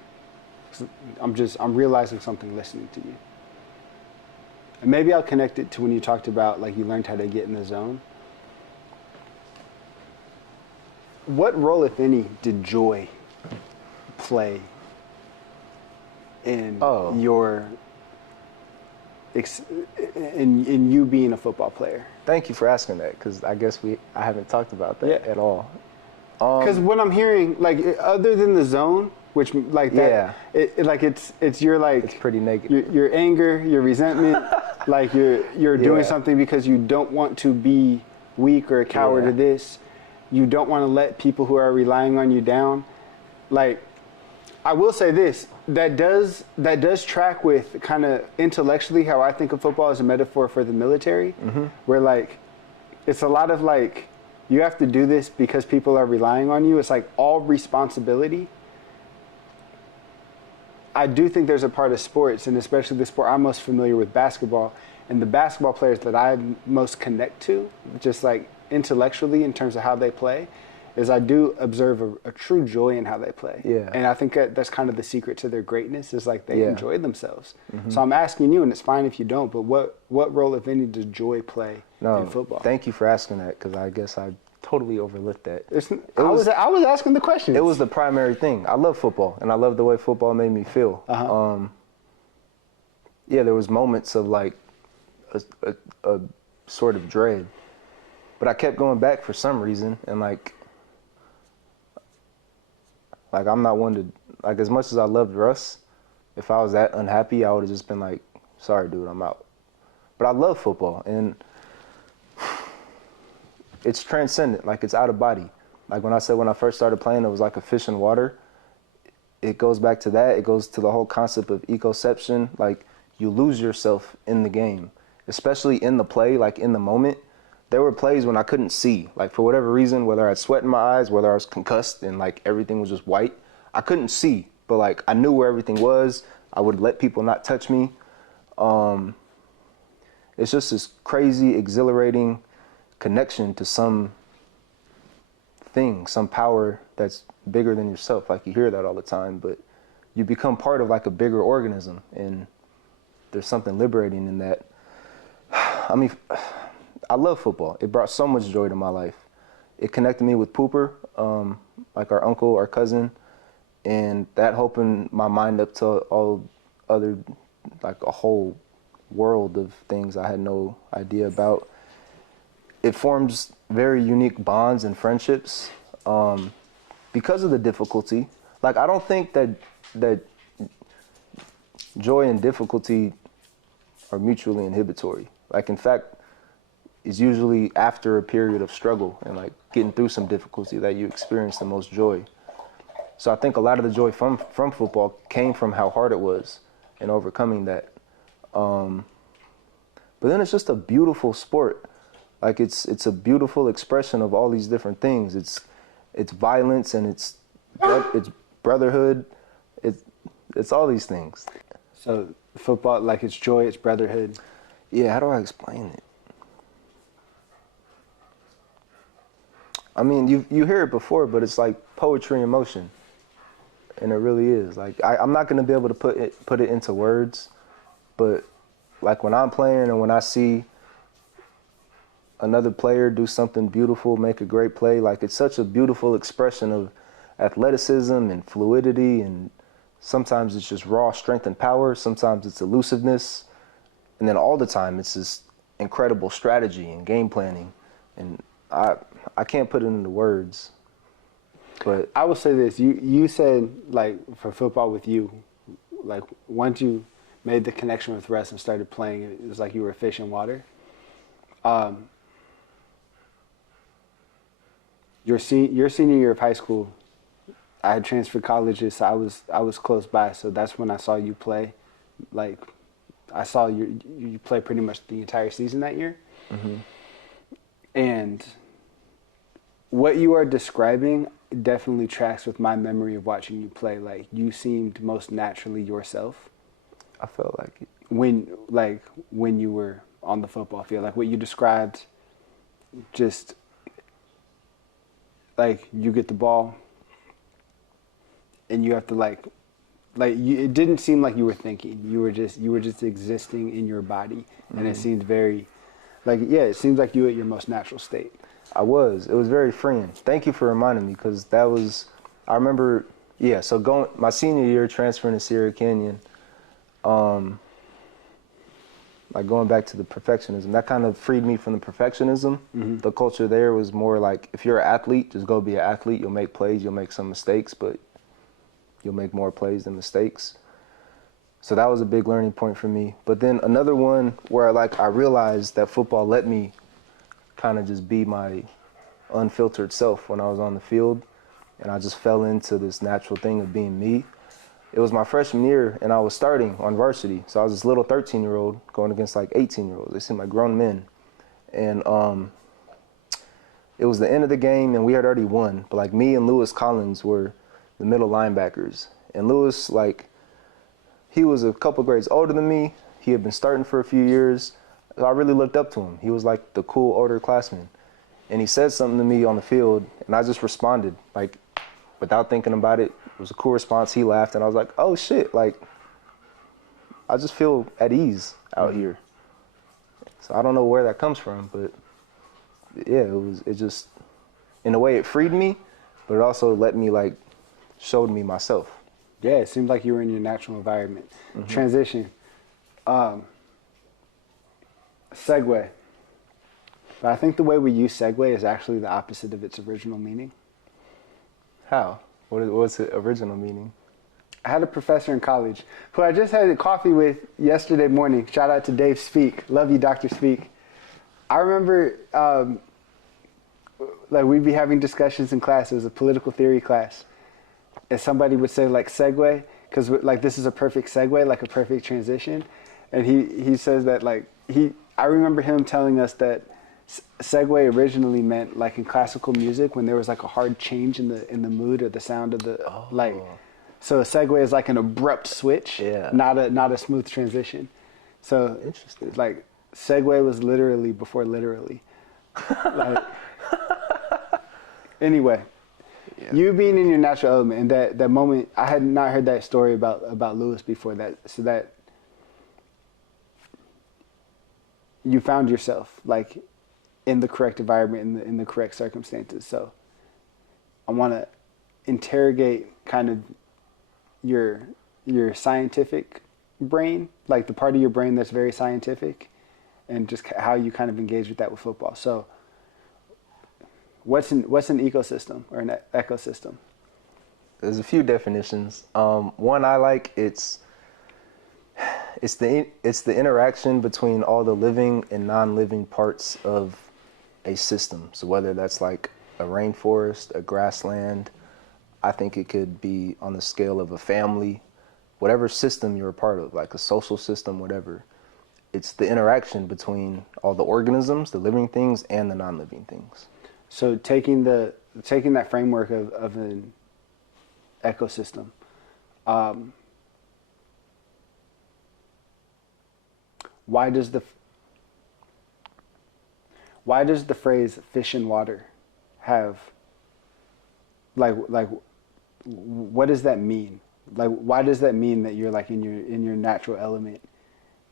I'm realizing something listening to you. And maybe I'll connect it to when you talked about, like, you learned how to get in the zone. What role, if any, did joy play in your in you being a football player? Thank you for asking that, because I guess I haven't talked about that at all. Because what I'm hearing, like, other than the zone, which, like, that, it's your, like, it's pretty negative. Your anger, your resentment, like, you're doing something because you don't want to be weak or a coward to this. You don't want to let people who are relying on you down. Like, I will say this, that does track with kind of intellectually how I think of football as a metaphor for the military, where, like, it's a lot of, like, you have to do this because people are relying on you. It's like all responsibility. I do think there's a part of sports, and especially the sport I'm most familiar with, basketball, and the basketball players that I most connect to, just, like, intellectually in terms of how they play, is I do observe a true joy in how they play. Yeah. And I think that's kind of the secret to their greatness, is, like, they enjoy themselves. So I'm asking you, and it's fine if you don't, but what role, if any, does joy play in football? Thank you for asking that, because I guess I totally overlooked that. I was asking the question. It was the primary thing. I love football, and I love the way football made me feel. Yeah, there was moments of, like, a sort of dread, but I kept going back for some reason, and, like I'm not one to, like, as much as I loved Russ, if I was that unhappy, I would have just been like, sorry, dude, I'm out. But I love football, and it's transcendent, like, it's out of body. Like, when I said when I first started playing, it was like a fish in water. It goes back to that. It goes to the whole concept of ecoception. Like, you lose yourself in the game, especially in the play, like, in the moment. there were plays when I couldn't see, like for whatever reason, whether I had sweat in my eyes, whether I was concussed and like everything was just white, I couldn't see, but like I knew where everything was. I would let people not touch me. It's just this crazy, exhilarating connection to some thing, some power that's bigger than yourself. Like you hear that all the time, but you become part of like a bigger organism, and there's something liberating in that. I mean, I love football. It brought so much joy to my life. It connected me with Pooper, like our uncle, our cousin, and that opened my mind up to all other, like a whole world of things I had no idea about. It forms very unique bonds and friendships because of the difficulty. Like I don't think that joy and difficulty are mutually inhibitory. Like in fact, it's usually after a period of struggle and like getting through some difficulty that you experience the most joy. So I think a lot of the joy from football came from how hard it was and overcoming that. But then it's just a beautiful sport. Like it's a beautiful expression of all these different things. It's violence and it's brotherhood. It's all these things. So football, like it's joy, it's brotherhood. Yeah, how do I explain it? I mean, you hear it before, but it's like poetry in motion, and it really is. Like I'm not gonna be able to put it into words, but like when I'm playing and when I see another player do something beautiful, make a great play, like it's such a beautiful expression of athleticism and fluidity, and sometimes it's just raw strength and power, sometimes it's elusiveness, and then all the time it's this incredible strategy and game planning, and I can't put it into words. But I will say this, you said like for football with you, like once you made the connection with Russ and started playing, it was like you were a fish in water. Your senior year of high school, I had transferred colleges, so I was close by, so that's when I saw you play. Like, I saw you play pretty much the entire season that year. Mm-hmm. And what you are describing definitely tracks with my memory of watching you play. Like, you seemed most naturally yourself. I felt like it. When you were on the football field, like what you described, just like you get the ball and you have to it didn't seem like you were thinking. You were just existing in your body, and mm-hmm. It seemed very it seems like you at your most natural state. It was very freeing. Thank you for reminding me, because I remember, so my senior year transferring to Sierra Canyon, like going back to the perfectionism, that kind of freed me from the perfectionism. Mm-hmm. The culture there was more like, if you're an athlete, just go be an athlete. You'll make plays, you'll make some mistakes, but you'll make more plays than mistakes. So that was a big learning point for me. But then another one where I realized that football let me kind of just be my unfiltered self when I was on the field, and I just fell into this natural thing of being me. It was my freshman year, and I was starting on varsity. So I was this little 13-year-old going against 18-year-olds. They seemed like grown men. And it was the end of the game, and we had already won. But me and Lewis Collins were the middle linebackers. And Lewis, he was a couple grades older than me. He had been starting for a few years. So I really looked up to him. He was like the cool older classman. And he said something to me on the field, and I just responded, without thinking about it. It was a cool response. He laughed, and I was like, oh, shit. I just feel at ease out here. So I don't know where that comes from, but, yeah, it just, in a way, it freed me, but it also let me, showed me myself. Yeah, it seemed like you were in your natural environment. Mm-hmm. Transition. Segue. But I think the way we use segue is actually the opposite of its original meaning. How? What's the original meaning? I had a professor in college who I just had coffee with yesterday morning. Shout out to Dave Speak. Love you, Dr. Speak. I remember we'd be having discussions in class. It was a political theory class. And somebody would say segue, because this is a perfect segue, a perfect transition. And he says that I remember him telling us that segue originally meant like in classical music when there was like a hard change in the mood or the sound of the like. So a segue is like an abrupt switch, not a smooth transition. So Interesting. like segue was literally before literally. Like, anyway, you being in your natural element and that moment, I had not heard that story about Lewis before that. So that you found yourself like in the correct environment, in the correct circumstances. So I want to interrogate kind of your scientific brain, like the part of your brain that's very scientific, and just how you kind of engage with that with football. So what's an ecosystem or an ecosystem? There's a few definitions. One I like, it's the interaction between all the living and non-living parts of a system. So whether that's like a rainforest, a grassland, I think it could be on the scale of a family, whatever system you're a part of, like a social system, whatever. It's the interaction between all the organisms, the living things, and the non-living things. So taking that framework of an ecosystem, why does the phrase "fish in water" have like what does that mean? Like, why does that mean that you're like in your natural element,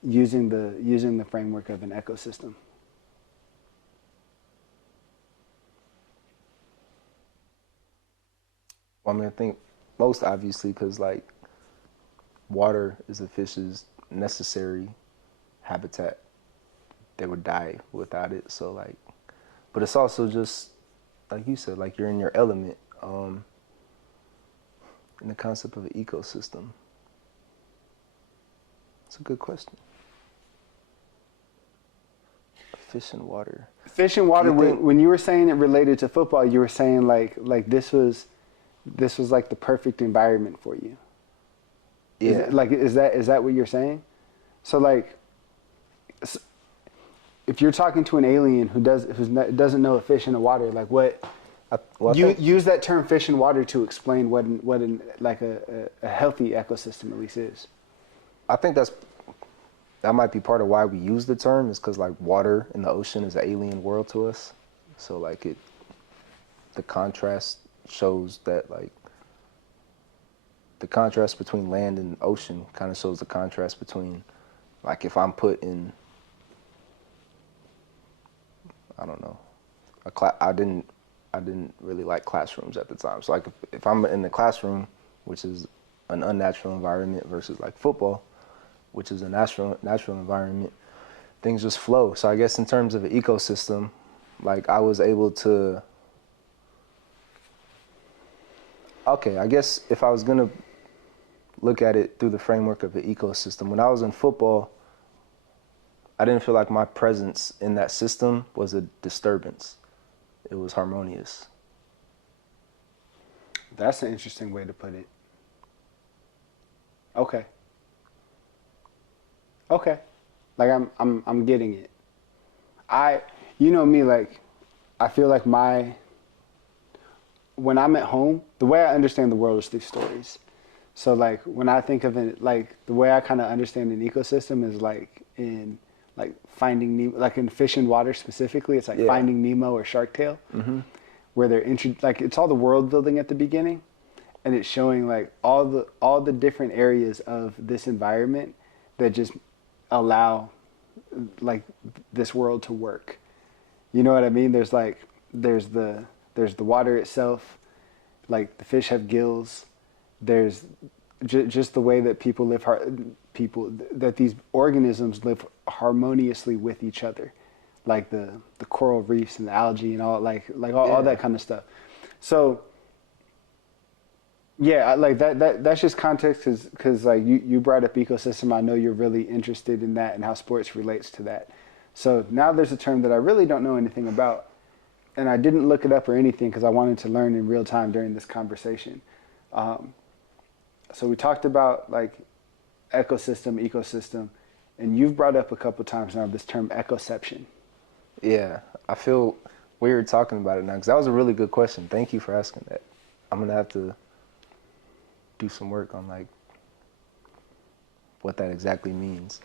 using the framework of an ecosystem? Well, I mean, I think most obviously because like water is a fish's necessary habitat. They would die without it. So like, but it's also just like you said, like you're in your element. In the concept of an ecosystem. It's a good question. Fish and water. Fish and water. When you were saying it related to football, you were saying like this was like the perfect environment for you. Yeah. Is that what you're saying? So like, if you're talking to an alien who doesn't know a fish in the water, like what? Use that term "fish in water" to explain what a healthy ecosystem at least is. I think that might be part of why we use the term, is because like water in the ocean is an alien world to us. So like the contrast shows that like the contrast between land and ocean kind of shows the contrast between like if I'm put in, I don't know, I didn't really like classrooms at the time. So like if I'm in the classroom, which is an unnatural environment, versus like football, which is a natural environment, things just flow. So I guess in terms of an ecosystem, like I was able to, okay, I guess if I was gonna look at it through the framework of an ecosystem, when I was in football, I didn't feel like my presence in that system was a disturbance. It was harmonious. That's an interesting way to put it. Okay. Like I'm getting it. You know me, like I feel like when I'm at home, the way I understand the world is through stories. So like when I think of it, like the way I kind of understand an ecosystem is like in like Finding Nemo, like in Fish and Water specifically, it's like Finding Nemo or Shark Tale, where they're like it's all the world building at the beginning, and it's showing like all the different areas of this environment that just allow like this world to work. You know what I mean? There's the water itself, like the fish have gills. There's just the way that people live, that these organisms live harmoniously with each other, like the coral reefs and the algae and all all that kind of stuff. So yeah, like that's just context because like you brought up ecosystem. I know you're really interested in that and how sports relates to that. So now there's a term that I really don't know anything about, and I didn't look it up or anything because I wanted to learn in real time during this conversation. So we talked about like ecosystem, and you've brought up a couple times now this term ecoception. Yeah, I feel weird talking about it now because that was a really good question. Thank you for asking that. I'm gonna have to do some work on like what that exactly means.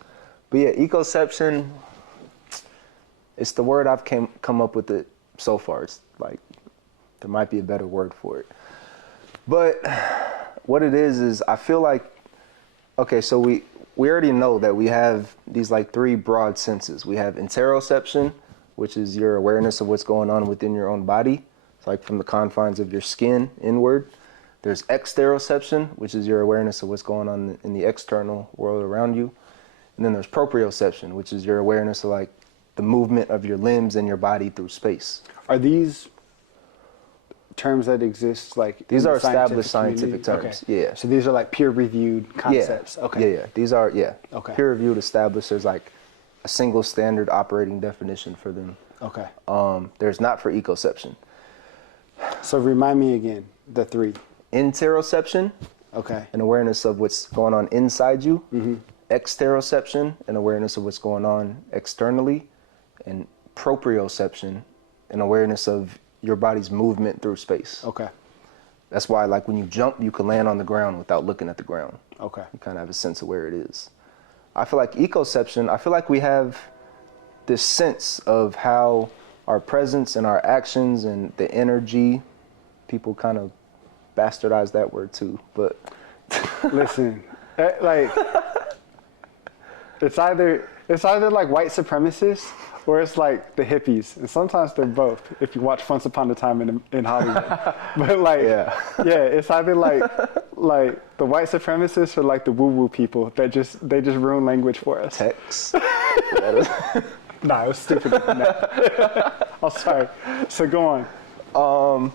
But yeah, ecoception, it's the word I've come up with it so far. It's like there might be a better word for it. But what it is I feel like, okay, so we already know that we have these like three broad senses. We have interoception, which is your awareness of what's going on within your own body. It's like from the confines of your skin inward. There's exteroception, which is your awareness of what's going on in the external world around you. And then there's proprioception, which is your awareness of like the movement of your limbs and your body through space. Are these terms that exist like these in are the established community? scientific terms. Okay. Yeah. So these are like peer-reviewed concepts. Yeah. Okay. Yeah. These are Okay. peer-reviewed, established. There's like a single standard operating definition for them. Okay. There's not for ecoception. So remind me again, the three. Interoception, Okay. an awareness of what's going on inside you. Mm-hmm. Exteroception, an awareness of what's going on externally. And proprioception, an awareness of your body's movement through space. Okay. That's why, like, when you jump, you can land on the ground without looking at the ground. Okay. You kind of have a sense of where it is. I feel like ecoception, I feel like we have this sense of how our presence and our actions and the energy, people kind of bastardize that word too, but Listen, like it's either like white supremacists or it's like the hippies, and sometimes they're both. If you watch Once Upon a Time in Hollywood, but like yeah, it's either like the white supremacists or like the woo woo people that they just ruin language for us. text. Nah, it was stupid. I'm sorry. So go on.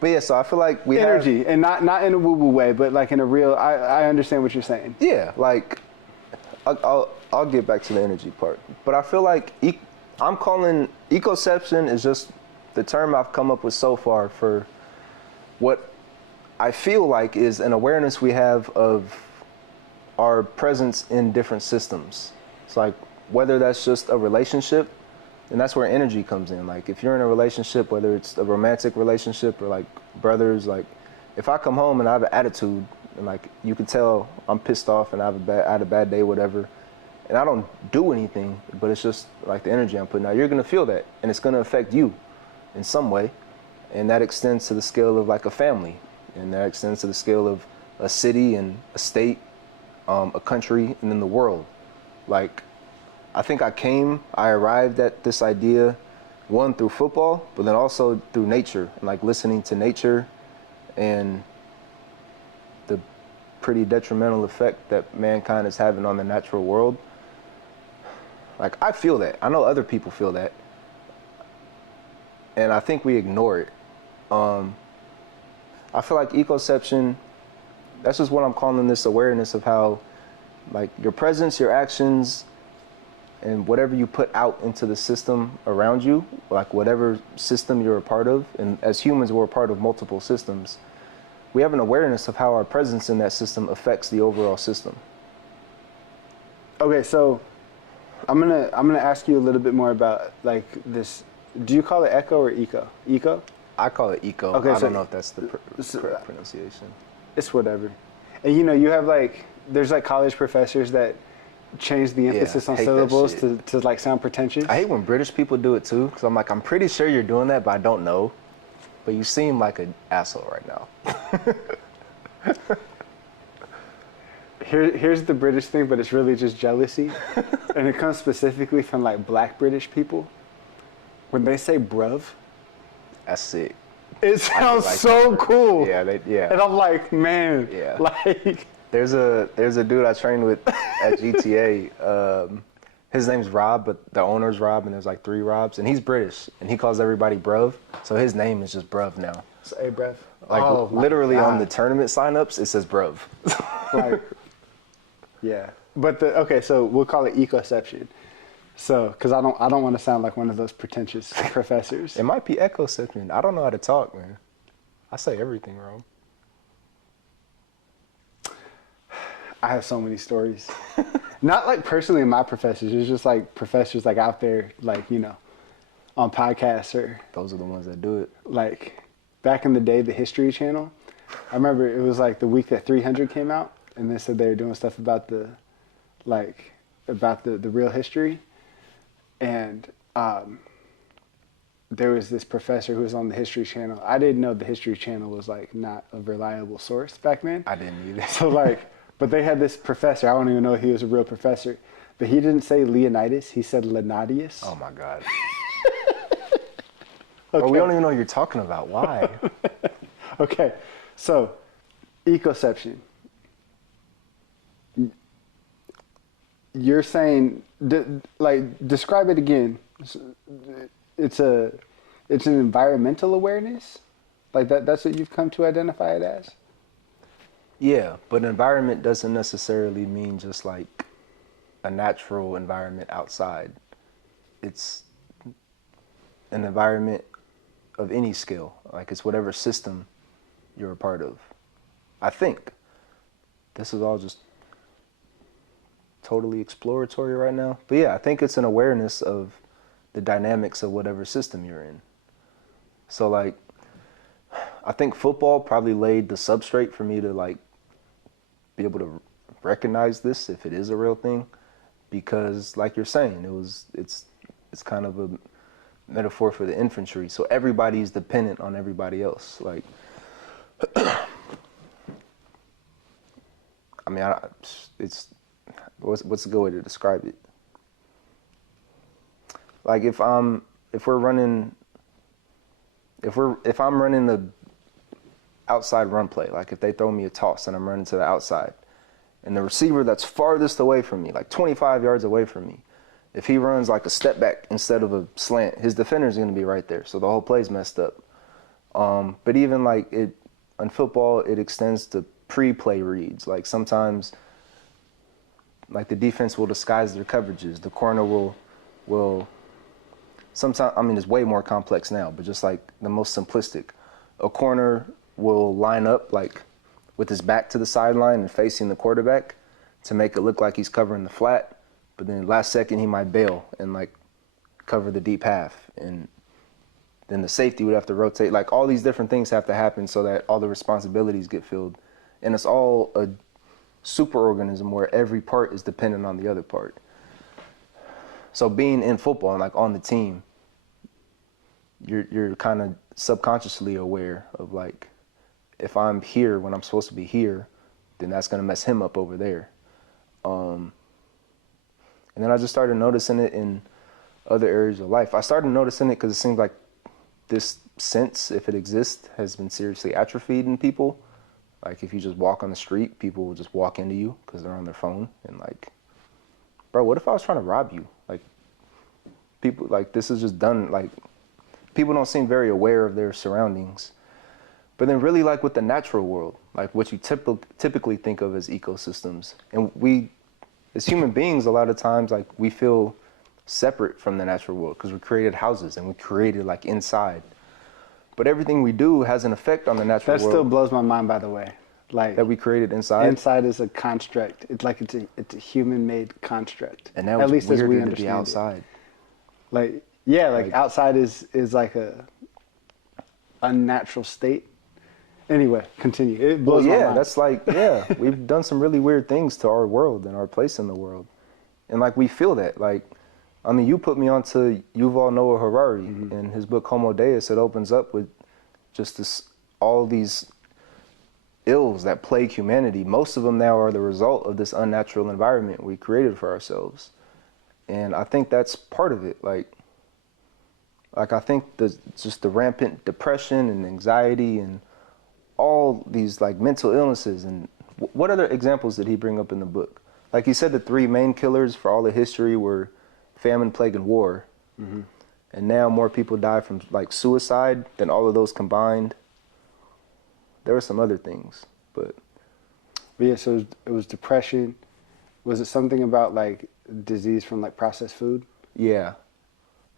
But yeah, so I feel like we Energy, have, and not in a woo woo way, but like in a real. I understand what you're saying. yeah, like I'll get back to the energy part, but I feel like I'm calling ecoception is just the term I've come up with so far for what I feel like is an awareness we have of our presence in different systems. It's like whether that's just a relationship, and that's where energy comes in. Like if you're in a relationship, whether it's a romantic relationship or like brothers, like if I come home and I have an attitude and like you can tell I'm pissed off and I had a bad day, whatever, and I don't do anything, but it's just like the energy I'm putting out, you're gonna feel that and it's gonna affect you in some way. And that extends to the scale of like a family, and that extends to the scale of a city and a state, a country, and then the world. Like I think I arrived at this idea, one, through football, but then also through nature, and like listening to nature and the pretty detrimental effect that mankind is having on the natural world. Like I feel that. I know other people feel that. And I think we ignore it. I feel like ecoception, that's just what I'm calling this awareness of how like your presence, your actions, and whatever you put out into the system around you, like whatever system you're a part of, and as humans we're a part of multiple systems, we have an awareness of how our presence in that system affects the overall system. Okay, so I'm gonna ask you a little bit more about like this. Do you call it echo or eco? Eco? I call it eco. Okay, I so- don't know if that's the correct pronunciation. It's whatever. And you have like there's like college professors that change the emphasis on hate that syllables shit. to like sound pretentious. I hate when British people do it too, because I'm like, I'm pretty sure you're doing that, but I don't know. But you seem like an asshole right now. Here's the British thing, but it's really just jealousy. And it comes specifically from like black British people. When they say bruv, That's sick. it sounds like so cool. Yeah, And I'm like, man, Yeah. like There's a dude I trained with at GTA. His name's Rob, but the owner's Rob, and there's like 3 Robs, and he's British, and he calls everybody bruv, so his name is just bruv now. so, hey, bruv. Like Oh, my literally on God. the tournament signups, it says bruv. Like, yeah. But okay, so we'll call it ecoception. So, because I don't want to sound like one of those pretentious professors. It might be ecoception. I don't know how to talk, man. I say everything wrong. I have so many stories. Not like personally my professors. It's just like professors like out there, like, on podcasts or Those are the ones that do it. like back in the day, the History Channel. I remember it was like the week that 300 came out, and they said they were doing stuff about the real history, and there was this professor who was on the History Channel. I didn't know the History Channel was like not a reliable source back then. I didn't either. So like, but they had this professor. I don't even know if he was a real professor, but he didn't say Leonidas. He said Leonidas. Oh my God. Okay. Well, we don't even know what you're talking about. Why? Okay, so ecoception. You're saying, describe it again. It's an environmental awareness, like that. That's what you've come to identify it as. Yeah, but environment doesn't necessarily mean just like a natural environment outside. It's an environment of any scale. Like it's whatever system you're a part of. I think this is all just totally exploratory right now. But yeah, I think it's an awareness of the dynamics of whatever system you're in. So like, I think football probably laid the substrate for me to like be able to recognize this if it is a real thing, because like you're saying, it's kind of a metaphor for the infantry. So everybody's dependent on everybody else. Like, I mean, it's what's a good way to describe it? Like if I'm running the outside run play, like if they throw me a toss and I'm running to the outside, and the receiver that's farthest away from me, like 25 yards away from me, if he runs like a step back instead of a slant, his defender's going to be right there. So the whole play's messed up. But even like in football, it extends to pre-play reads. Like sometimes, like the defense will disguise their coverages. The corner will sometimes, I mean, it's way more complex now, but just like the most simplistic. A corner will line up like with his back to the sideline and facing the quarterback to make it look like he's covering the flat. But then last second he might bail and like cover the deep half, and then the safety would have to rotate. Like all these different things have to happen so that all the responsibilities get filled. And it's all a superorganism where every part is dependent on the other part. So being in football and like on the team, you're kind of subconsciously aware of like, if I'm here when I'm supposed to be here, then that's gonna mess him up over there. And then I just started noticing it in other areas of life. I started noticing it because it seems like this sense, if it exists, has been seriously atrophied in people. Like if you just walk on the street, people will just walk into you because they're on their phone. And like, bro, what if I was trying to rob you? Like, people, like this is just done, like, people don't seem very aware of their surroundings. But then really like with the natural world, like what you typically think of as ecosystems. And we, as human beings, a lot of times, like we feel separate from the natural world because we created houses and we created like inside. But everything we do has an effect on the natural world. That still blows my mind, by the way. Like that we created inside. Inside is a construct. It's like it's a human-made construct. And that was at least as we weirder to understand be outside. it. Like yeah, like outside is like a unnatural state. Anyway, continue. It blows my mind. That's like, yeah, we've done some really weird things to our world and our place in the world. And like, we feel that. Like, I mean, you put me onto Yuval Noah Harari in his book Homo Deus. It opens up with just this, all these ills that plague humanity. Most of them now are the result of this unnatural environment we created for ourselves. And I think that's part of it. Like I think just the rampant depression and anxiety and all these like mental illnesses. And what other examples did he bring up in the book? Like he said, the three main killers for all of history were famine, plague, and war. And now more people die from like suicide than all of those combined. There were some other things, but yeah, so it was depression. Was it something about like disease from like processed food? Yeah.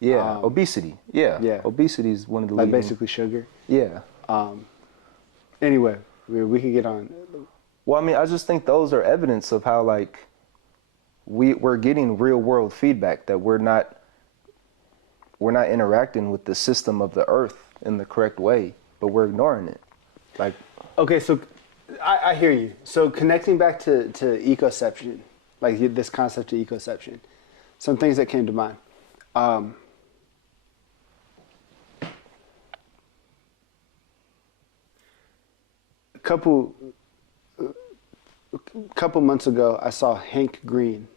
Obesity. Yeah. Obesity is one of the like leading. Basically sugar. Yeah. Anyway, we could get on. Well, I mean, I just think those are evidence of how like we're getting real world feedback that we're not we're not interacting with the system of the earth in the correct way, but we're ignoring it. Like, okay, so I hear you. So connecting back to ecoception, like this concept of ecoception, some things that came to mind. A couple months ago, I saw Hank Green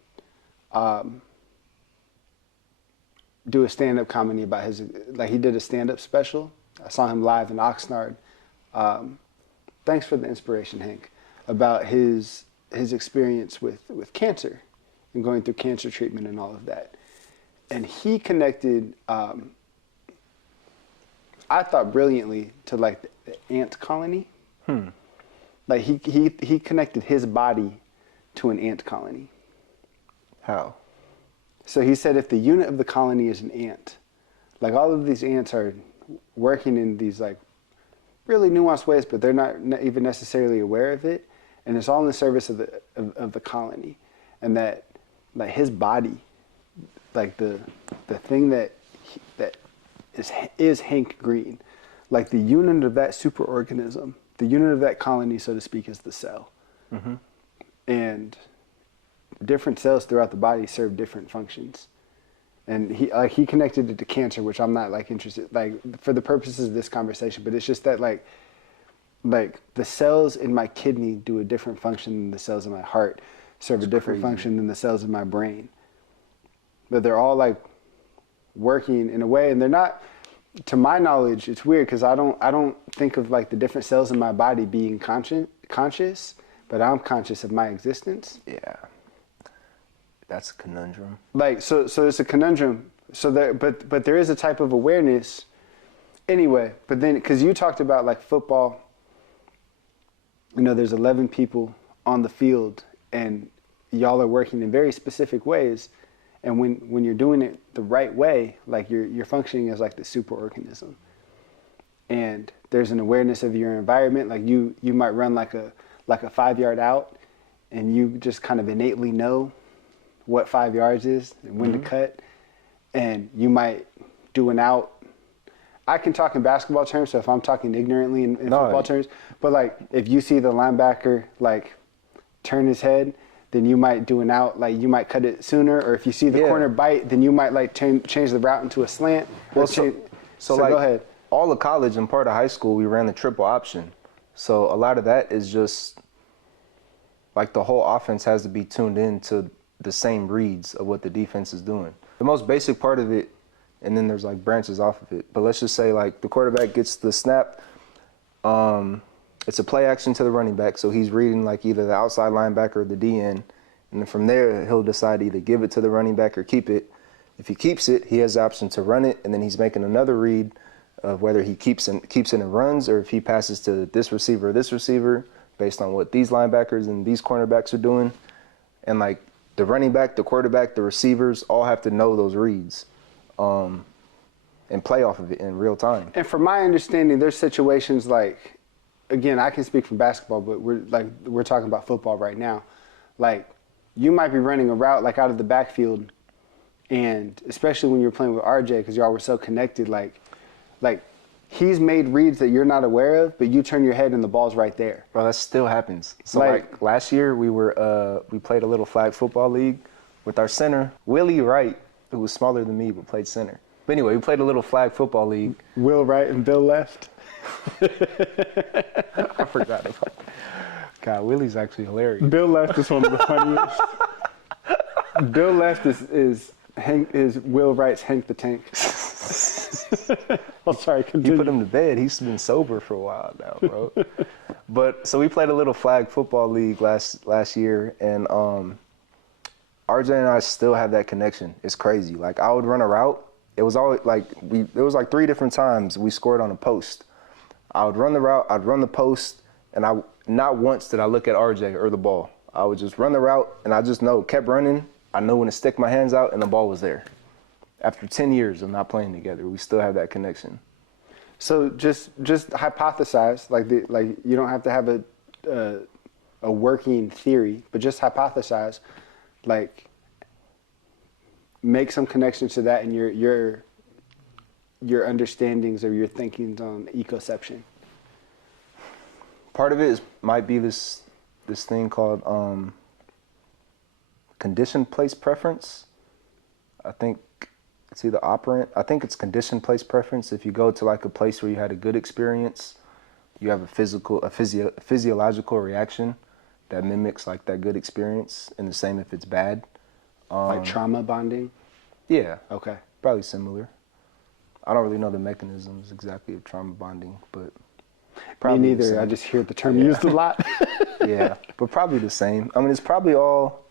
do a stand-up comedy about his, like he did a stand-up special. I saw him live in Oxnard. Thanks for the inspiration, Hank, about his experience with cancer and going through cancer treatment and all of that. And he connected, I thought brilliantly, to like the ant colony. Like he connected his body to an ant colony. how? So he said if the unit of the colony is an ant, like all of these ants are working in these like really nuanced ways, but they're not even necessarily aware of it, and it's all in the service of the colony, and that like his body, like the thing that is Hank Green, like the unit of that superorganism, the unit of that colony, so to speak, is the cell. Mm-hmm. And different cells throughout the body serve different functions. And he connected it to cancer, which I'm not like interested, like for the purposes of this conversation, but it's just that like the cells in my kidney do a different function than the cells in my heart, serve a different function than the cells in my brain. But they're all like working in a way, and they're not, to my knowledge, it's weird because I don't think of like the different cells in my body being conscious, but I'm conscious of my existence. Yeah. That's a conundrum. Like, so it's a conundrum. So there, but there is a type of awareness anyway. But then, because you talked about like football, you know, there's 11 people on the field and y'all are working in very specific ways. And when you're doing it the right way, like you're functioning as like the superorganism. And there's an awareness of your environment. Like you might run like a 5-yard out, and you just kind of innately know what 5 yards is and when to cut. And you might do an out. I can talk in basketball terms, so if I'm talking ignorantly in football terms, but like if you see the linebacker like turn his head, then you might do an out, like you might cut it sooner. Or if you see the corner bite, then you might like change the route into a slant. Well, so like go ahead. All of college and part of high school, we ran the triple option. So a lot of that is just like the whole offense has to be tuned in to the same reads of what the defense is doing. The most basic part of it, and then there's like branches off of it. But let's just say like the quarterback gets the snap. It's a play action to the running back, so he's reading like either the outside linebacker or the DN, and then from there he'll decide to either give it to the running back or keep it. If he keeps it, he has the option to run it, and then he's making another read of whether he keeps it and runs, or if he passes to this receiver or this receiver based on what these linebackers and these cornerbacks are doing. And like the running back, the quarterback, the receivers all have to know those reads and play off of it in real time. And from my understanding, there's situations like, again, I can speak from basketball, but we're talking about football right now. Like, you might be running a route like out of the backfield, and especially when you're playing with RJ, because y'all were so connected, like he's made reads that you're not aware of, but you turn your head and the ball's right there. Bro, that still happens. So like last year, we played a little flag football league with our center, Willie Wright, who was smaller than me but played center. But anyway, we played a little flag football league. Will Wright and Bill Left. I forgot about that. God, Willie's actually hilarious. Bill Left is one of the funniest. Bill Left is Will Wright's Hank the Tank. Oh, sorry, continue. You put him to bed. He's been sober for a while now, bro. But so we played a little flag football league last year, and RJ and I still have that connection. It's crazy. Like I would run a route. It was always like there was like 3 different times we scored on a post. I would run the route, I'd run the post, and not once did I look at RJ or the ball. I would just run the route, and I just kept running. I knew when to stick my hands out, and the ball was there. After 10 years of not playing together, we still have that connection. So just hypothesize, like you don't have to have a working theory, but just hypothesize, like make some connection to that in your understandings or your thinkings on ecoception? Part of it might be this thing called conditioned place preference. I think it's either operant. I think it's conditioned place preference. If you go to like a place where you had a good experience, you have a physiological reaction that mimics like that good experience, and the same if it's bad. Like trauma bonding? Yeah. Okay. Probably similar. I don't really know the mechanisms exactly of trauma bonding, but probably me neither. I just hear the term used a lot. Yeah, but probably the same. I mean, it's probably all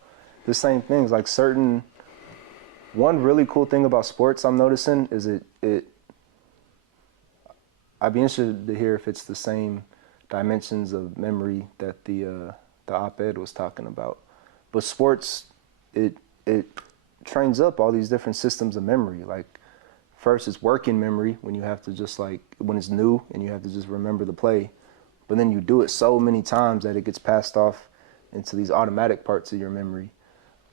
the same things. Like one really cool thing about sports I'm noticing is I'd be interested to hear if it's the same dimensions of memory that the op-ed was talking about. But sports, it trains up all these different systems of memory. Like first it's working memory when you have to just like, when it's new and you have to just remember the play. But then you do it so many times that it gets passed off into these automatic parts of your memory.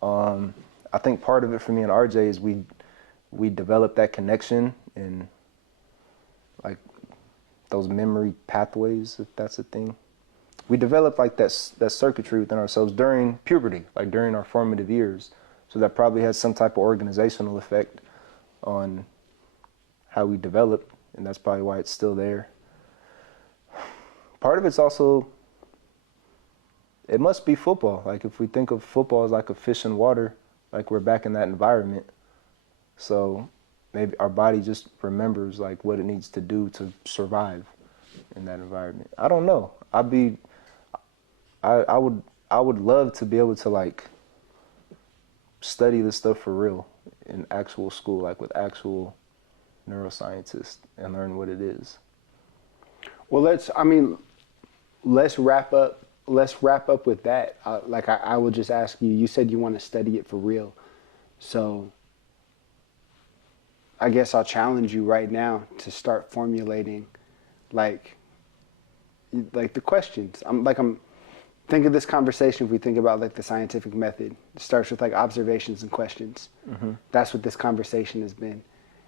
I think part of it for me and RJ is we developed that connection and like those memory pathways, if that's a thing. We developed like that circuitry within ourselves during puberty, like during our formative years. So that probably has some type of organizational effect on how we develop, and that's probably why it's still there. Part of it's also, it must be football. Like if we think of football as like a fish in water, like we're back in that environment. So maybe our body just remembers like what it needs to do to survive in that environment. I don't know. I would love to be able to like study this stuff for real in actual school, like with actual neuroscientists, and learn what it is. Well, let's wrap up with that. I will just ask you, you said you want to study it for real. So I guess I'll challenge you right now to start formulating like the questions. I'm think of this conversation, if we think about like the scientific method, it starts with like observations and questions. Mm-hmm. That's what this conversation has been.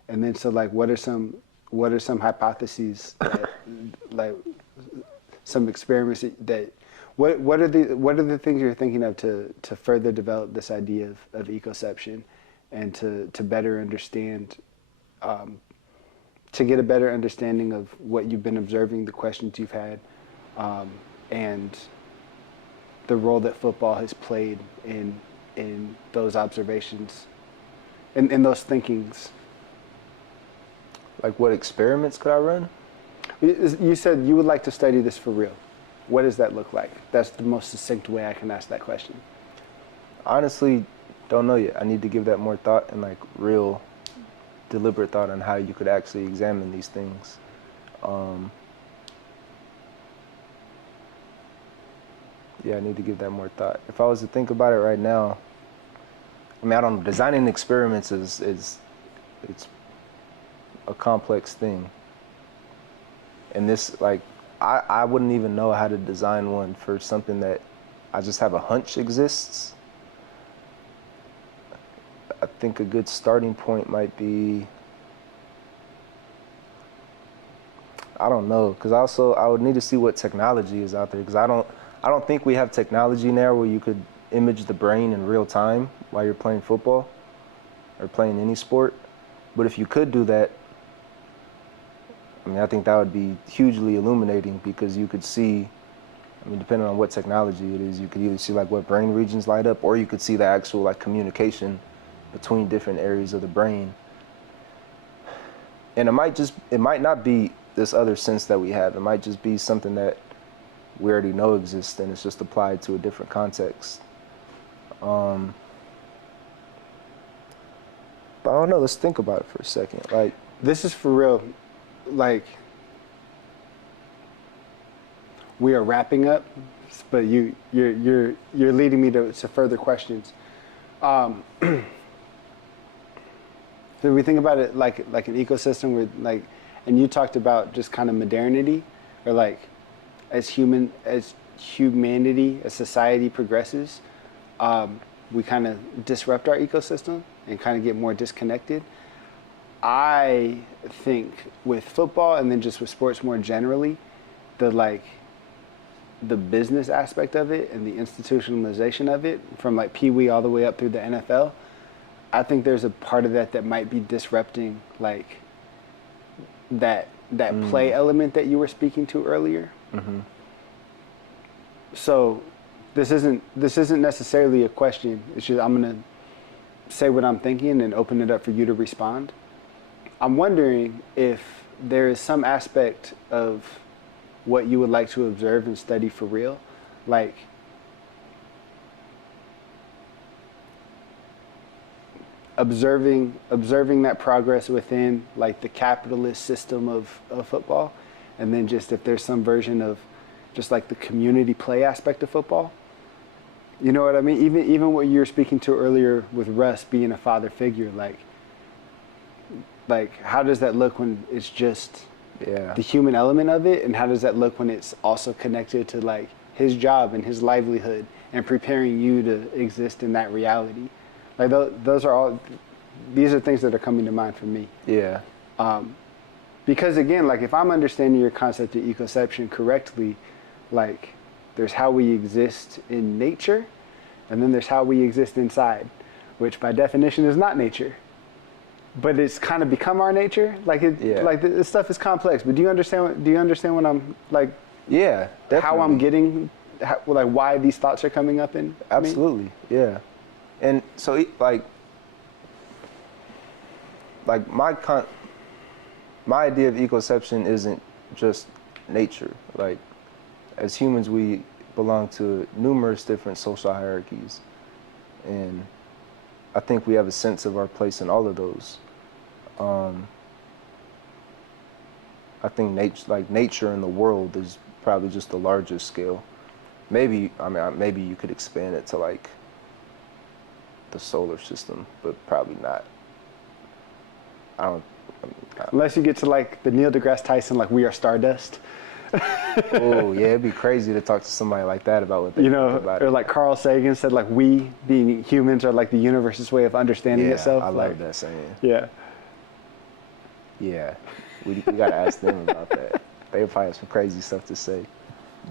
And then so like what are some hypotheses that like some experiments that what are the things you're thinking of to further develop this idea of ecoception and to better understand to get a better understanding of what you've been observing, the questions you've had, and the role that football has played in those observations and in those thinkings. Like what experiments could I run? You said you would like to study this for real. What does that look like? That's the most succinct way I can ask that question. Honestly, don't know yet. I need to give that more thought and like real deliberate thought on how you could actually examine these things. Yeah, I need to give that more thought. If I was to think about it right now, I mean, I don't know. Designing experiments it's a complex thing. And this, like, I wouldn't even know how to design one for something that I just have a hunch exists. I think a good starting point might be, I don't know, because also I would need to see what technology is out there, because I don't think we have technology now where you could image the brain in real time while you're playing football or playing any sport. But if you could do that, I mean, I think that would be hugely illuminating, because you could see, I mean, depending on what technology it is, you could either see like what brain regions light up, or you could see the actual like communication between different areas of the brain. And it might not be this other sense that we have. It might just be something that we already know exists and it's just applied to a different context. But I don't know, let's think about it for a second. Like, this is for real. Like, we are wrapping up, but you're leading me to further questions. So we think about it like an ecosystem where like, and you talked about just kind of modernity, or like as humanity, as society progresses, we kind of disrupt our ecosystem and kind of get more disconnected. I think with football and then just with sports more generally, the business aspect of it and the institutionalization of it, from like Pee Wee all the way up through the NFL, I think there's a part of that that might be disrupting like that play element that you were speaking to earlier. Mm-hmm. So this isn't necessarily a question. It's just I'm gonna say what I'm thinking and open it up for you to respond. I'm wondering if there is some aspect of what you would like to observe and study for real, like observing that progress within like the capitalist system of football, and then just if there's some version of just like the community play aspect of football. You know what I mean? Even what you were speaking to earlier with Russ being a father figure, like how does that look when it's just the human element of it, and how does that look when it's also connected to like his job and his livelihood and preparing you to exist in that reality? Like these are things that are coming to mind for me. Yeah. Because again, like if I'm understanding your concept of ecoception correctly, like there's how we exist in nature, and then there's how we exist inside, which by definition is not nature. But it's kind of become our nature. Like like this stuff is complex. But do you understand what I'm like? Yeah, definitely. How I'm getting, like why these thoughts are coming up in? Absolutely, me? yeah. And so like my idea of ecoception isn't just nature. Like as humans, we belong to numerous different social hierarchies, and I think we have a sense of our place in all of those. I think nature in the world is probably just the largest scale. Maybe you could expand it to like the solar system, but probably not. Unless you get to like the Neil deGrasse Tyson, like we are stardust. Oh yeah, it'd be crazy to talk to somebody like that about what they think about it. Or like Carl Sagan said, like we being humans are like the universe's way of understanding itself. I love that saying. Yeah. Yeah, we gotta ask them about that. They probably have some crazy stuff to say.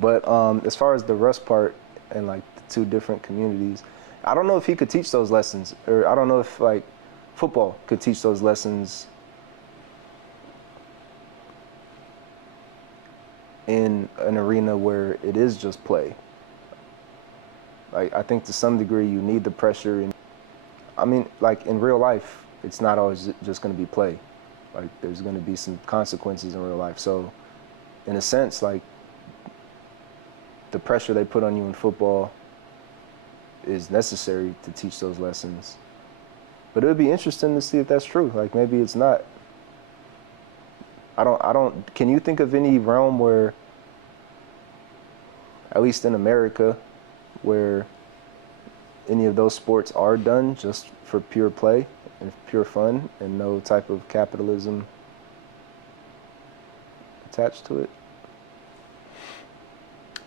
But as far as the Russ part and like the two different communities, I don't know if he could teach those lessons, or I don't know if like football could teach those lessons in an arena where it is just play. Like I think to some degree you need the pressure, and I mean like in real life it's not always just going to be play. Like there's going to be some consequences in real life. So in a sense, like the pressure they put on you in football is necessary to teach those lessons. But it would be interesting to see if that's true. Like maybe it's not. I don't, can you think of any realm where, at least in America, where any of those sports are done just for pure play and pure fun and no type of capitalism attached to it?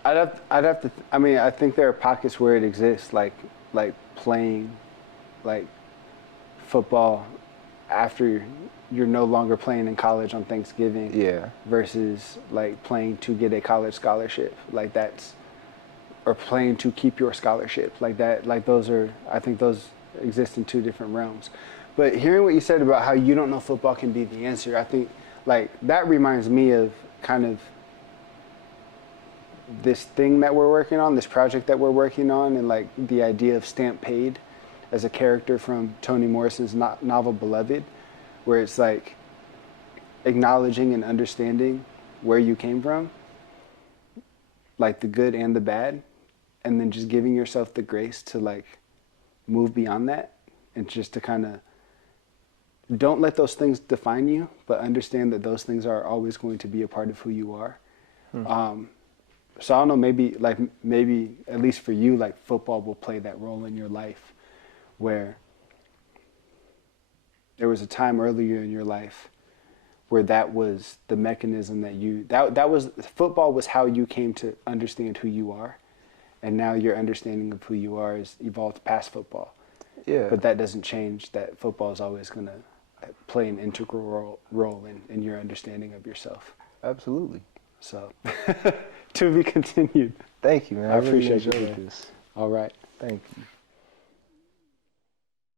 I'd have to. I mean, I think there are pockets where it exists, like playing, like football, after you're no longer playing in college on Thanksgiving. Yeah. Versus like playing to get a college scholarship, like that's, or playing to keep your scholarship, like that. Like those are. I think those exist in two different realms. But hearing what you said about how you don't know football can be the answer, I think like that reminds me of kind of this thing that we're working on, this project that we're working on, and like the idea of Stamp Paid as a character from Toni Morrison's novel Beloved, where it's like acknowledging and understanding where you came from, like the good and the bad, and then just giving yourself the grace to like move beyond that, and just to kind of don't let those things define you, but understand that those things are always going to be a part of who you are. So I don't know, maybe at least for you, like football will play that role in your life, where there was a time earlier in your life where that was the mechanism that was football was how you came to understand who you are, and now your understanding of who you are is evolved past football. Yeah. But that doesn't change that football is always gonna play an integral role in your understanding of yourself. Absolutely. So, to be continued. Thank you, man. I appreciate really you, enjoyed man. this. All right. Thank you.